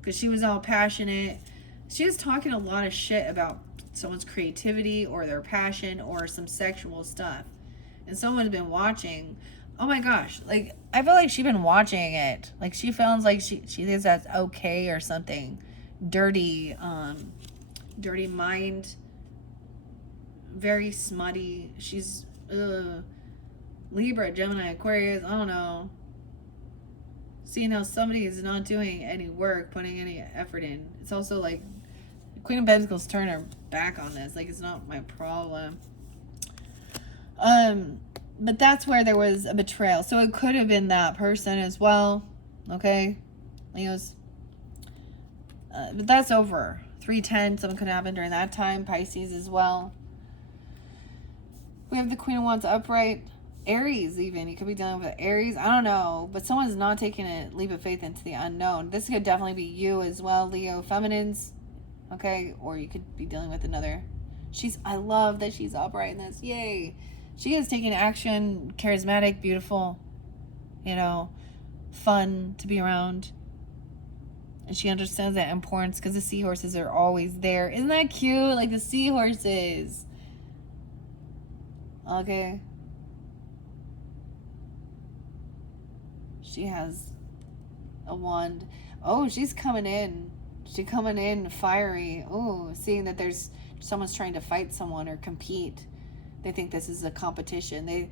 Because she was all passionate. She was talking a lot of shit about someone's creativity or their passion or some sexual stuff. And someone's been watching. Oh my gosh. Like, I feel like she's been watching it. Like, she feels like she thinks that's okay or something. Dirty mind. Very smutty. She's, Libra, Gemini, Aquarius, I don't know. Seeing how somebody is not doing any work, putting any effort in. It's also like Queen of Pentacles turn her back on this. Like, it's not my problem. But that's where there was a betrayal. So it could have been that person as well. Okay? Leos. But that's over. 310, something could happen during that time. Pisces as well. We have the Queen of Wands upright. Aries even. You could be dealing with Aries. I don't know. But someone's not taking a leap of faith into the unknown. This could definitely be you as well, Leo. Feminines. Okay? Or you could be dealing with another. I love that she's upright in this. Yay. She is taking action. Charismatic. Beautiful. You know. Fun to be around. And she understands that importance because the seahorses are always there. Isn't that cute? Like the seahorses. Okay. She has a wand. Oh, she's coming in. She's coming in fiery. Oh, seeing that there's someone's trying to fight someone or compete. They think this is a competition.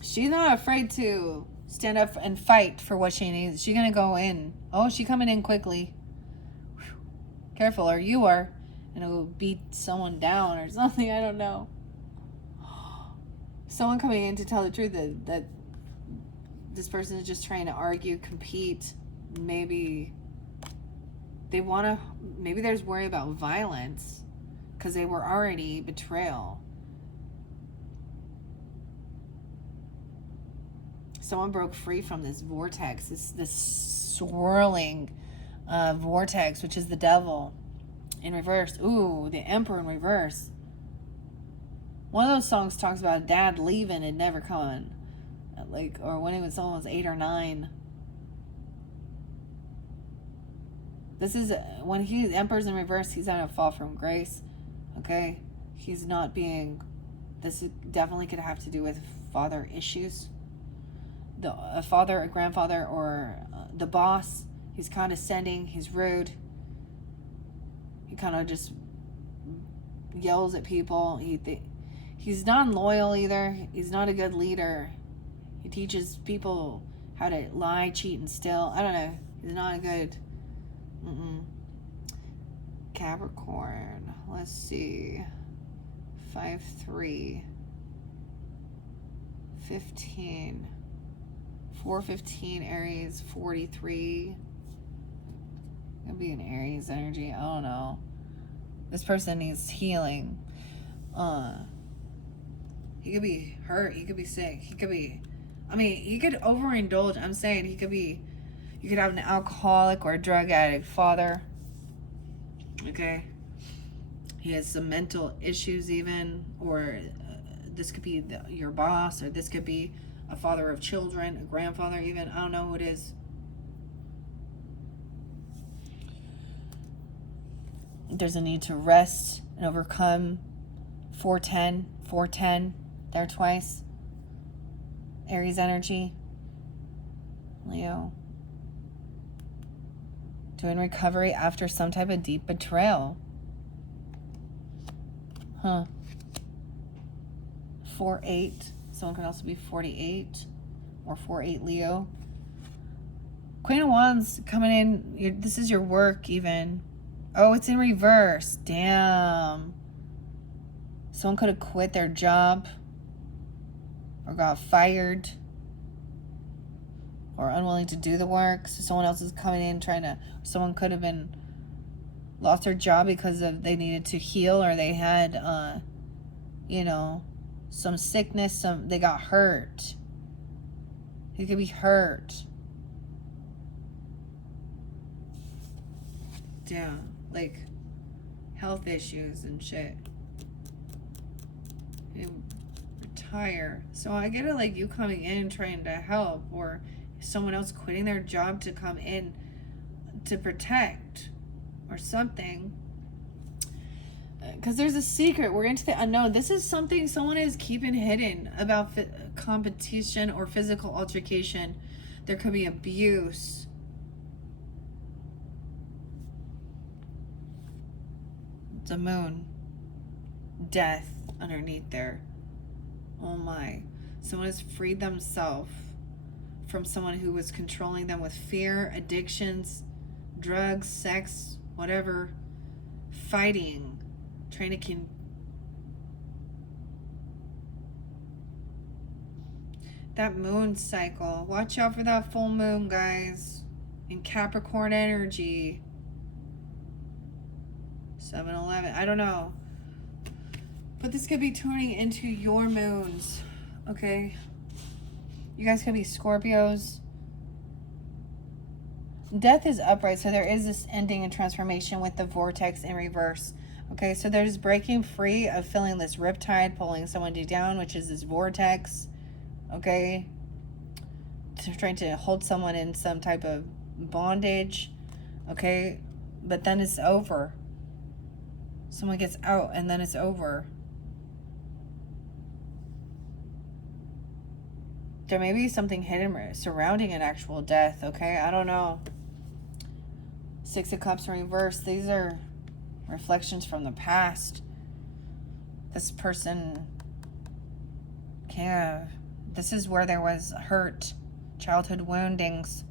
She's not afraid to stand up and fight for what she needs. She's going to go in. Oh, she's coming in quickly. Whew. Careful, or you are. And it will beat someone down or something. I don't know. Someone coming in to tell the truth that this person is just trying to argue, compete, maybe They want to, maybe there's worry about violence because they were already betrayal. Someone broke free from this vortex, this swirling vortex, which is the devil in reverse. Ooh, the Emperor in reverse. One of those songs talks about dad leaving and never coming. Like, or when it was almost 8 or 9. This is when Emperor's in reverse, he's on a fall from grace. Okay? He's not being, this definitely could have to do with father issues. A father, a grandfather, or the boss. He's condescending, he's rude. He kind of just yells at people. He's non-loyal either. He's not a good leader. He teaches people how to lie, cheat, and steal. I don't know. He's not a good... Capricorn. Let's see. 5-3. 15. 4-15 Aries. 43. Could be an Aries energy. I don't know. This person needs healing. He could be hurt. He could be sick. He could be... I mean, he could overindulge. I'm saying he could be... You could have an alcoholic or a drug addict father. Okay? He has some mental issues even. Or this could be your boss. Or this could be a father of children. A grandfather even. I don't know who it is. There's a need to rest and overcome. 410 there twice. Aries energy. Leo. Doing recovery after some type of deep betrayal. 4-8. Someone could also be 48 or 4-8 Leo. Queen of Wands coming in. This is your work even. Oh, it's in reverse. Damn. Someone could have quit their job or got fired or unwilling to do the work. So someone else is coming in trying to... Someone could have been... lost their job because of they needed to heal or they had, some sickness. They got hurt. He could be hurt. Yeah, like health issues and shit. You retire. So I get it, like you coming in trying to help, or someone else quitting their job to come in to protect or something. Because there's a secret. We're into the unknown. This is something someone is keeping hidden about competition or physical altercation. There could be abuse. The moon. Death underneath there. Oh my. Someone has freed themselves from someone who was controlling them with fear, addictions, drugs, sex, whatever. Fighting. Trying to that moon cycle. Watch out for that full moon, guys. In Capricorn energy. 7-11. I don't know. But this could be turning into your moons. Okay? You guys could be Scorpios. Death is upright, so there is this ending and transformation with the vortex in reverse. Okay, so there's breaking free of feeling this riptide pulling someone down, which is this vortex. Okay? Trying to hold someone in some type of bondage. Okay? But then it's over. Someone gets out and then it's over. There may be something hidden surrounding an actual death, okay? I don't know. 6 of Cups in reverse. These are reflections from the past. This person this is where there was hurt, childhood woundings,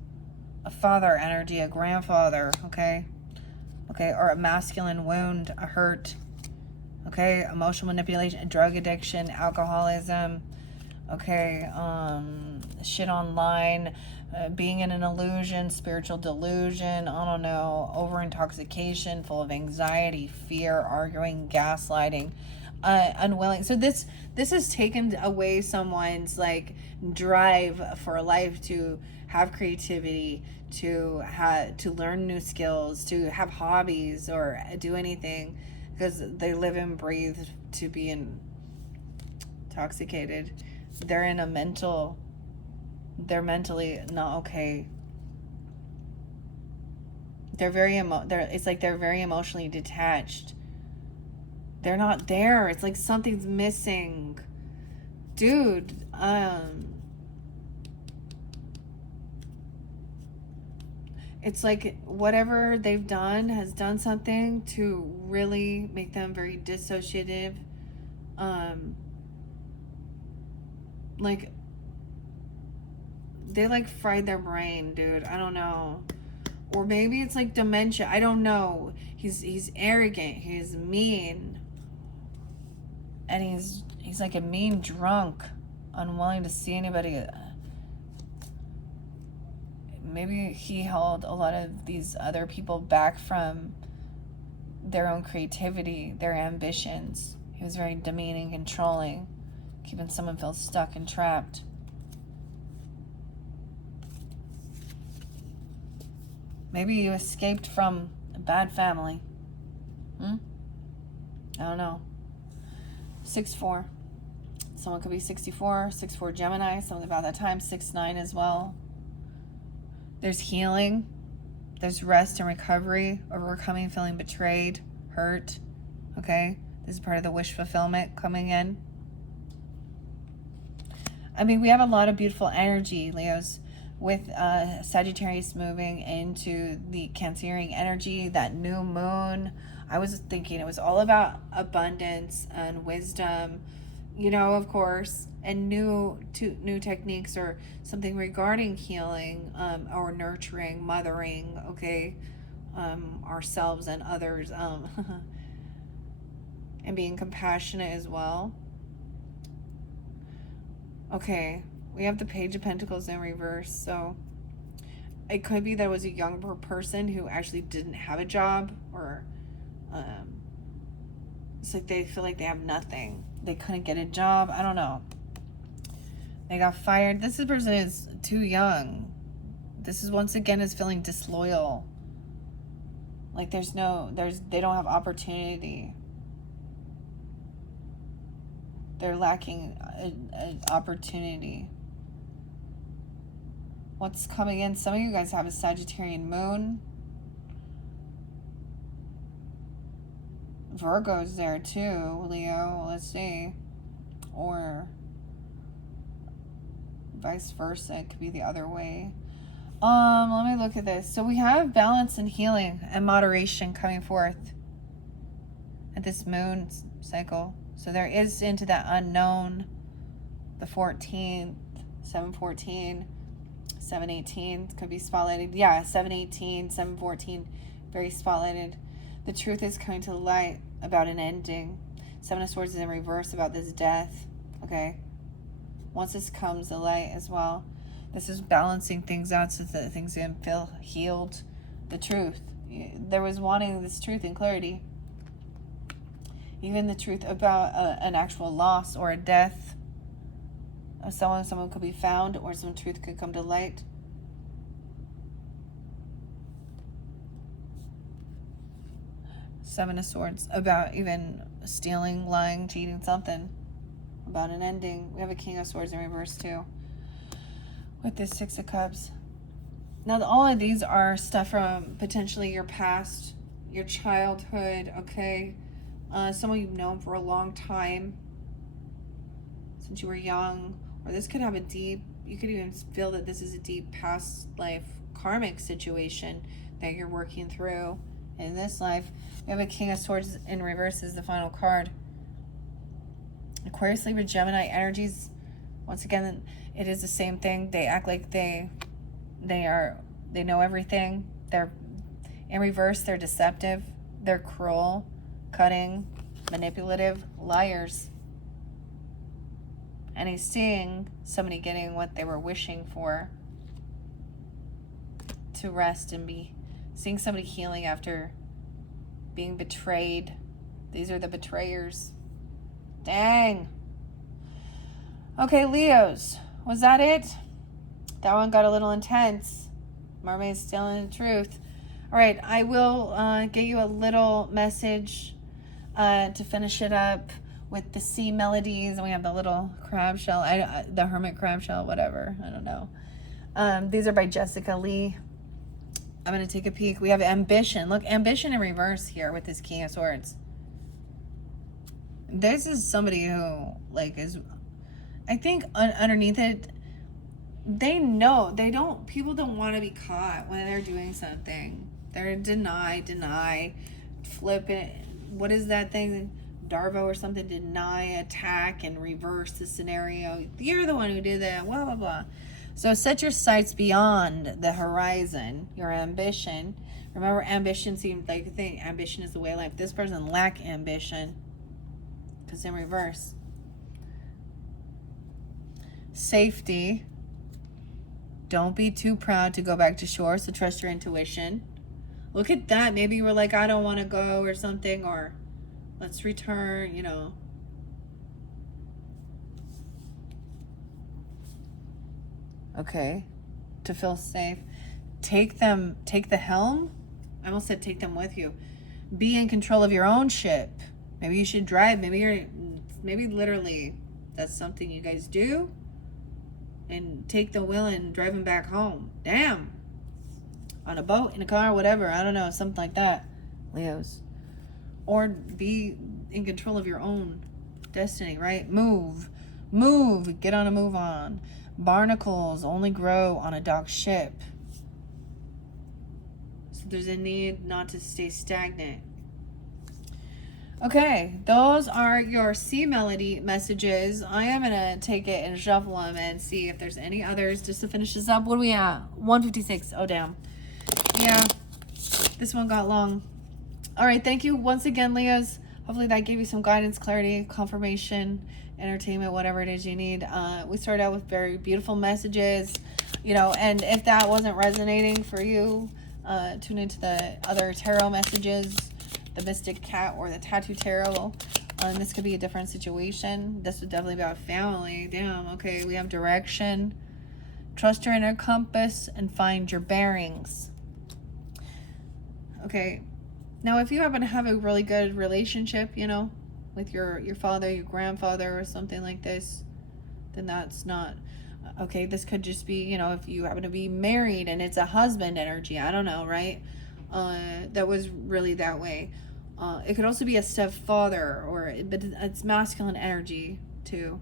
a father energy, a grandfather, okay? Okay, or a masculine wound, a hurt, okay? Emotional manipulation, drug addiction, alcoholism, Okay, shit online, being in an illusion, spiritual delusion, I don't know, over intoxication, full of anxiety, fear, arguing, gaslighting, unwilling. So this has taken away someone's like drive for life, to have creativity, to learn new skills, to have hobbies or do anything, because they live and breathe to be intoxicated. They're in a they're mentally not okay. It's like they're very emotionally detached. They're not there. It's like something's missing. Dude, it's like whatever they've done has done something to really make them very dissociative. Like they like fried their brain, dude. I don't know. Or maybe it's like dementia. I don't know. He's arrogant. He's mean. And he's like a mean drunk, unwilling to see anybody. Maybe he held a lot of these other people back from their own creativity, their ambitions. He was very demeaning, controlling, keeping someone feel stuck and trapped. Maybe you escaped from a bad family. I don't know. 6'4". Someone could be 64, 6'4" Gemini, something about that time, 6'9" as well. There's healing. There's rest and recovery, overcoming feeling betrayed, hurt. Okay? This is part of the wish fulfillment coming in. I mean, we have a lot of beautiful energy, Leos, with Sagittarius moving into the Cancerian energy, that new moon. I was thinking it was all about abundance and wisdom, of course, and new techniques or something regarding healing, or nurturing, mothering, okay, ourselves and others, and being compassionate as well. Okay, we have the Page of Pentacles in reverse, so it could be that it was a younger person who actually didn't have a job, or it's like they feel like they have nothing. They couldn't get a job. I don't know. They got fired. This person is too young. This is once again is feeling disloyal. Like they don't have opportunity. They're lacking an opportunity. What's coming in? Some of you guys have a Sagittarian moon. Virgo's there too, Leo. Let's see. Or vice versa. It could be the other way. Let me look at this. So we have balance and healing and moderation coming forth at this moon cycle. So there is into that unknown, the 14th, 714, 718 could be spotlighted. Yeah, 718, 714, very spotlighted. The truth is coming to light about an ending. Seven of Swords is in reverse about this death. Okay. Once this comes to light as well, this is balancing things out so that things can feel healed. The truth. There was wanting this truth and clarity. Even the truth about an actual loss or a death of someone could be found, or some truth could come to light. Seven of Swords about even stealing, lying, cheating, something about an ending. We have a King of Swords in reverse too with this Six of Cups. Now all of these are stuff from potentially your past, your childhood, okay? Someone you've known for a long time, since you were young. Or this could have you could even feel that this is a deep past life karmic situation that you're working through in this life. We have a King of Swords in reverse as the final card. Aquarius, Libra, Gemini energies, once again, it is the same thing. They act like they know everything. They're in reverse, they're deceptive, they're cruel, cutting, manipulative, liars. And he's seeing somebody getting what they were wishing for, to rest and be seeing somebody healing after being betrayed. These are the betrayers. Dang. Okay, Leos, was that it? That one got a little intense. Mermaid's still in the truth. All right, I will get you a little message to finish it up with the sea melodies. And we have the little crab shell, the hermit crab shell, whatever. I don't know. These are by Jessica Lee. I'm going to take a peek. We have ambition. Look, ambition in reverse here with this King of Swords. This is somebody who, like, is, I think underneath it, they know, people don't want to be caught when they're doing something. They're deny, flip it. What is that thing? Darvo or something, deny, attack, and reverse the scenario. You're the one who did that, blah, blah, blah. So set your sights beyond the horizon, your ambition. Remember, ambition seemed like a thing. Ambition is the way of life. This person lack ambition because in reverse. Safety. Don't be too proud to go back to shore, so trust your intuition. Look at that. Maybe you were like, I don't want to go or something, or let's return, you know. Okay, to feel safe. Take the helm. I almost said take them with you. Be in control of your own ship. Maybe you should drive. Maybe literally that's something you guys do. And take the wheel and drive them back home. Damn. On a boat, in a car, whatever. I don't know, something like that. Leos. Or be in control of your own destiny, right? Move. Get on a move on. Barnacles only grow on a docked ship. So there's a need not to stay stagnant. Okay, those are your sea melody messages. I am going to take it and shuffle them and see if there's any others just to finish this up. What are we at? 156. Oh, damn. Yeah, this one got long. All right, thank you once again, Leos. Hopefully that gave you some guidance, clarity, confirmation, entertainment, whatever it is you need. We started out with very beautiful messages, you know, and if that wasn't resonating for you, tune into the other tarot messages, the Mystic Cat or the Tattoo Tarot. This could be a different situation. This would definitely be about family. Damn, okay, we have direction. Trust your inner compass and find your bearings. Okay, now if you happen to have a really good relationship, you know, with your father, your grandfather, or something like this, then that's not okay. This could just be, you know, if you happen to be married and it's a husband energy, I don't know, right? That was really that way. It could also be a stepfather, but it's masculine energy too.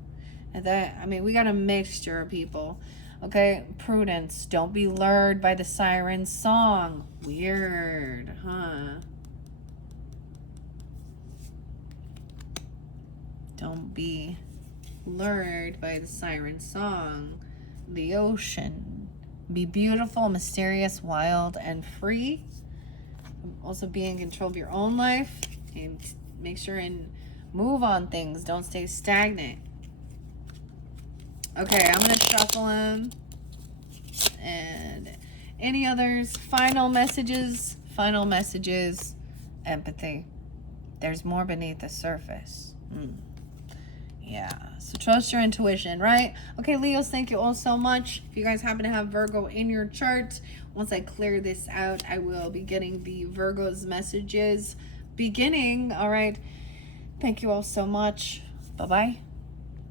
And that, I mean, we got a mixture of people. Okay, prudence. Don't be lured by the siren song. Weird, huh? Don't be lured by the siren song. The ocean. Be beautiful, mysterious, wild, and free. Also be in control of your own life. And make sure and move on things. Don't stay stagnant. Okay, I'm going to shuffle them. And any others? Final messages. Empathy. There's more beneath the surface. Yeah, so trust your intuition, right? Okay, Leos, thank you all so much. If you guys happen to have Virgo in your chart, once I clear this out, I will be getting the Virgo's messages beginning. All right, thank you all so much. Bye-bye.